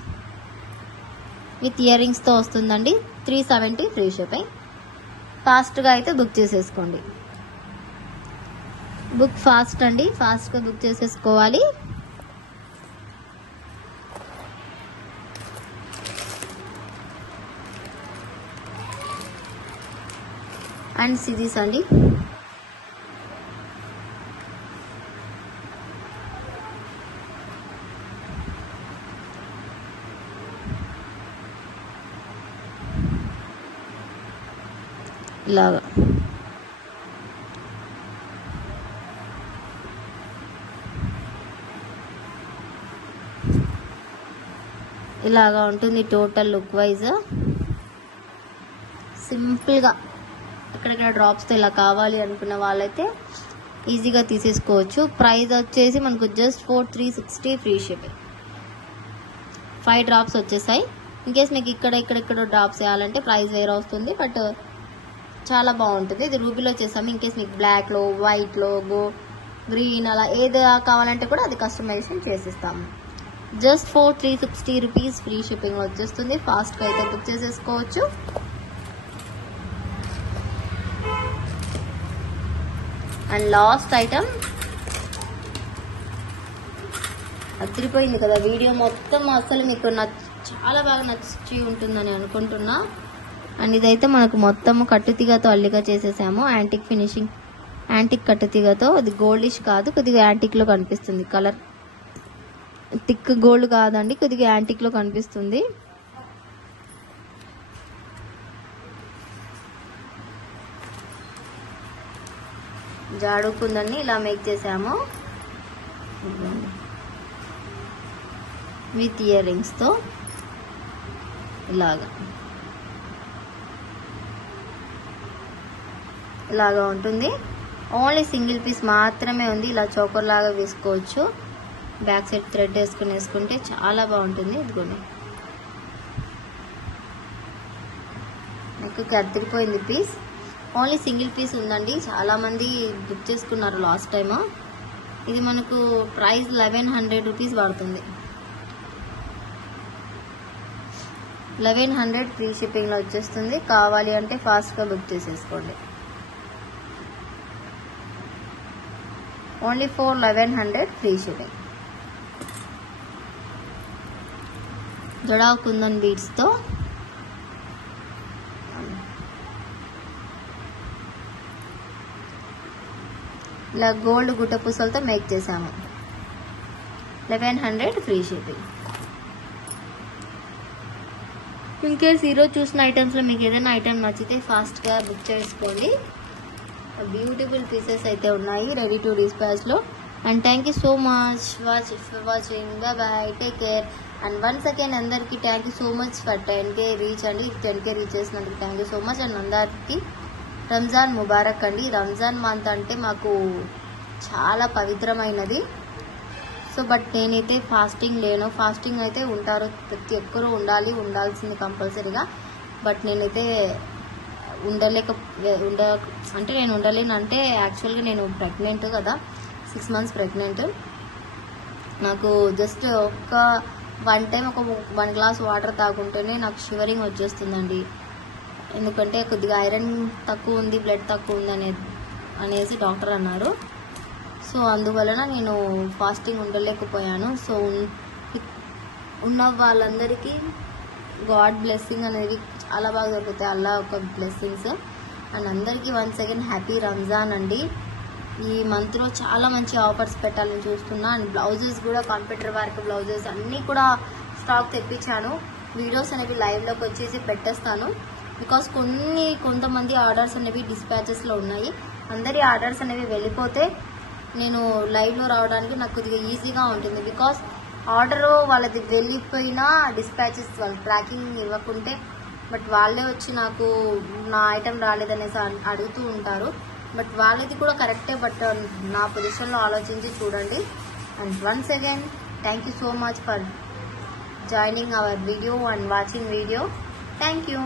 విత్ ఇయర్ రింగ్స్తో వస్తుందండి. 370 ఫ్రీ షిప్పింగ్. ఫాస్ట్గా అయితే బుక్ చేసేసుకోండి. బుక్ ఫాస్ట్ అండి, ఫాస్ట్గా బుక్ చేసేసుకోవాలి. అండ్ సిరీస్ అండి, ఇలాగా ఇలాగా ఉంటుంది టోటల్ లుక్ వైజ్. సింపుల్గా ఎక్కడెక్కడ డ్రాప్స్తో ఇలా కావాలి అనుకున్న వాళ్ళైతే ఈజీగా తీసేసుకోవచ్చు. ప్రైస్ వచ్చేసి మనకు జస్ట్ 360 ఫ్రీ షిప్పింగ్. 5 డ్రాప్స్ వచ్చేసాయి. ఇన్కేస్ మీకు ఇక్కడ డ్రాప్స్ వేయాలంటే ప్రైస్ వేరే వస్తుంది, బట్ చాలా బాగుంటుంది. ఇది రూబీలో చేసాము. ఇన్కేస్ మీకు బ్లాక్లో, వైట్లో, గ్రీన్ అలా ఏది కావాలంటే కూడా అది కస్టమైజేషన్ చేసిస్తాము. జస్ట్ 360 రూపీస్ ఫ్రీ షిప్పింగ్ వచ్చేస్తుంది. ఫాస్ట్గా అయితే బుక్ చేసేసుకోవచ్చు. అండ్ లాస్ట్ ఐటమ్ అదిరిపోయింది కదా వీడియో మొత్తం. అసలు మీకు చాలా బాగా నచ్చి ఉంటుందని అనుకుంటున్నా. అండ్ ఇదైతే మనకు మొత్తము కట్టుతీగతో అల్లిగా చేసేసాము. యాంటిక్ ఫినిషింగ్, యాంటిక్ కట్టుతీగతో. అది గోల్డిష్ కాదు, కొద్దిగా యాంటిక్లో కనిపిస్తుంది. కలర్ థిక్ గోల్డ్ కాదండి, కొద్దిగా యాంటిక్లో కనిపిస్తుంది. జాడుకుందని ఇలా మేక్ చేసాము విత్ ఇయర్ రింగ్స్తో. ఇలాగా ఉంటుంది. ఓన్లీ సింగిల్ పీస్ మాత్రమే ఉంది. ఇలా చోకర్ లాగా వేసుకోవచ్చు. బ్యాక్ సైడ్ థ్రెడ్ వేసుకుంటే చాలా బాగుంటుంది. ఇదిగోండి నాకు అదిరిపోయింది పీస్. ఓన్లీ సింగిల్ పీస్ ఉందండి. చాలామంది బుక్ చేసుకున్నారు లాస్ట్ టైమ్. ఇది మనకు ప్రైస్ 1100 రూపీస్ పడుతుంది. 1100 ఫ్రీ షిప్పింగ్లో వచ్చేస్తుంది. కావాలి అంటే ఫాస్ట్గా బుక్ చేసేసుకోండి. Only 1100 free shipping. జడా కుందన్ బీడ్స్తో ఇలా గోల్డ్ గుట్ట పూసలతో మేక్ చేసాము. 1100 ఫ్రీ షిప్పింగ్. ఇన్కేస్ ఈరోజు చూసిన ఐటమ్స్లో మీకు ఏదైనా ఐటమ్ నచ్చితే ఫాస్ట్గా బుక్ చేసుకోండి. బ్యూటిఫుల్ పీసెస్ అయితే ఉన్నాయి రెడీ టు డిస్పాచ్లో. And thank you so much for watching. Bye, take care. And once again అందరికి thank you so much for 10K reach అండి. 10K రీచ్ చేసినందుకు thank you so much. And అందరికి రంజాన్ ముబారక్ అండి. Ramzan month అంటే మాకు చాలా పవిత్రమైనది. సో బట్ నేనైతే ఫాస్టింగ్ లేను. ఫాస్టింగ్ అయితే ఉంటారు, ప్రతి ఒక్కరూ ఉండాల్సింది కంపల్సరీగా. బట్ నేనైతే అంటే నేను ఉండలేను. అంటే యాక్చువల్గా నేను ప్రెగ్నెంట్ కదా, 6 months ప్రెగ్నెంట్. నాకు జస్ట్ వన్ టైం ఒక 1 glass వాటర్ తాగుంటేనే నాకు షివరింగ్ వచ్చేస్తుందండి. ఎందుకంటే కొద్దిగా ఐరన్ తక్కువ ఉంది, బ్లడ్ తక్కువ ఉంది అనేసి డాక్టర్ అన్నారు. సో అందువలన నేను ఫాస్టింగ్ ఉండలేకపోయాను. సో ఉన్న వాళ్ళందరికీ గాడ్ బ్లెస్సింగ్ అనేది చాలా బాగా దొరుకుతాయి, అల్లా ఒక బ్లెస్సింగ్స్. అండ్ అందరికీ వన్స్ అగైన్ హ్యాపీ రంజాన్ అండి. ఈ మంత్లో చాలా మంచి ఆఫర్స్ పెట్టాలని చూస్తున్నా. అండ్ బ్లౌజెస్ కూడా కంప్యూటర్ వర్క్ బ్లౌజెస్ అన్నీ కూడా స్టాక్ తెప్పించాను. వీడియోస్ అనేవి లైవ్లోకి వచ్చేసి పెట్టేస్తాను. బికాస్ కొంతమంది ఆర్డర్స్ అనేవి డిస్పాచెస్లో ఉన్నాయి. అందరి ఆర్డర్స్ అనేవి వెళ్ళిపోతే నేను లైవ్లో రావడానికి నాకు కొద్దిగా ఈజీగా ఉంటుంది. బికాస్ ఆర్డర్ వాళ్ళది వెళ్ళిపోయినా డిస్పాచెస్ వాళ్ళు ట్రాకింగ్ ఇవ్వకుంటే బట్ వాళ్ళే వచ్చి నాకు నా ఐటెం రాలేదనేసి అడుగుతూ ఉంటారు. బట్ వాళ్ళది కూడా కరెక్టే, బట్ నా పొజిషన్లో ఆలోచించి చూడండి. And once again thank you so much for joining hour video and watching video. Thank you.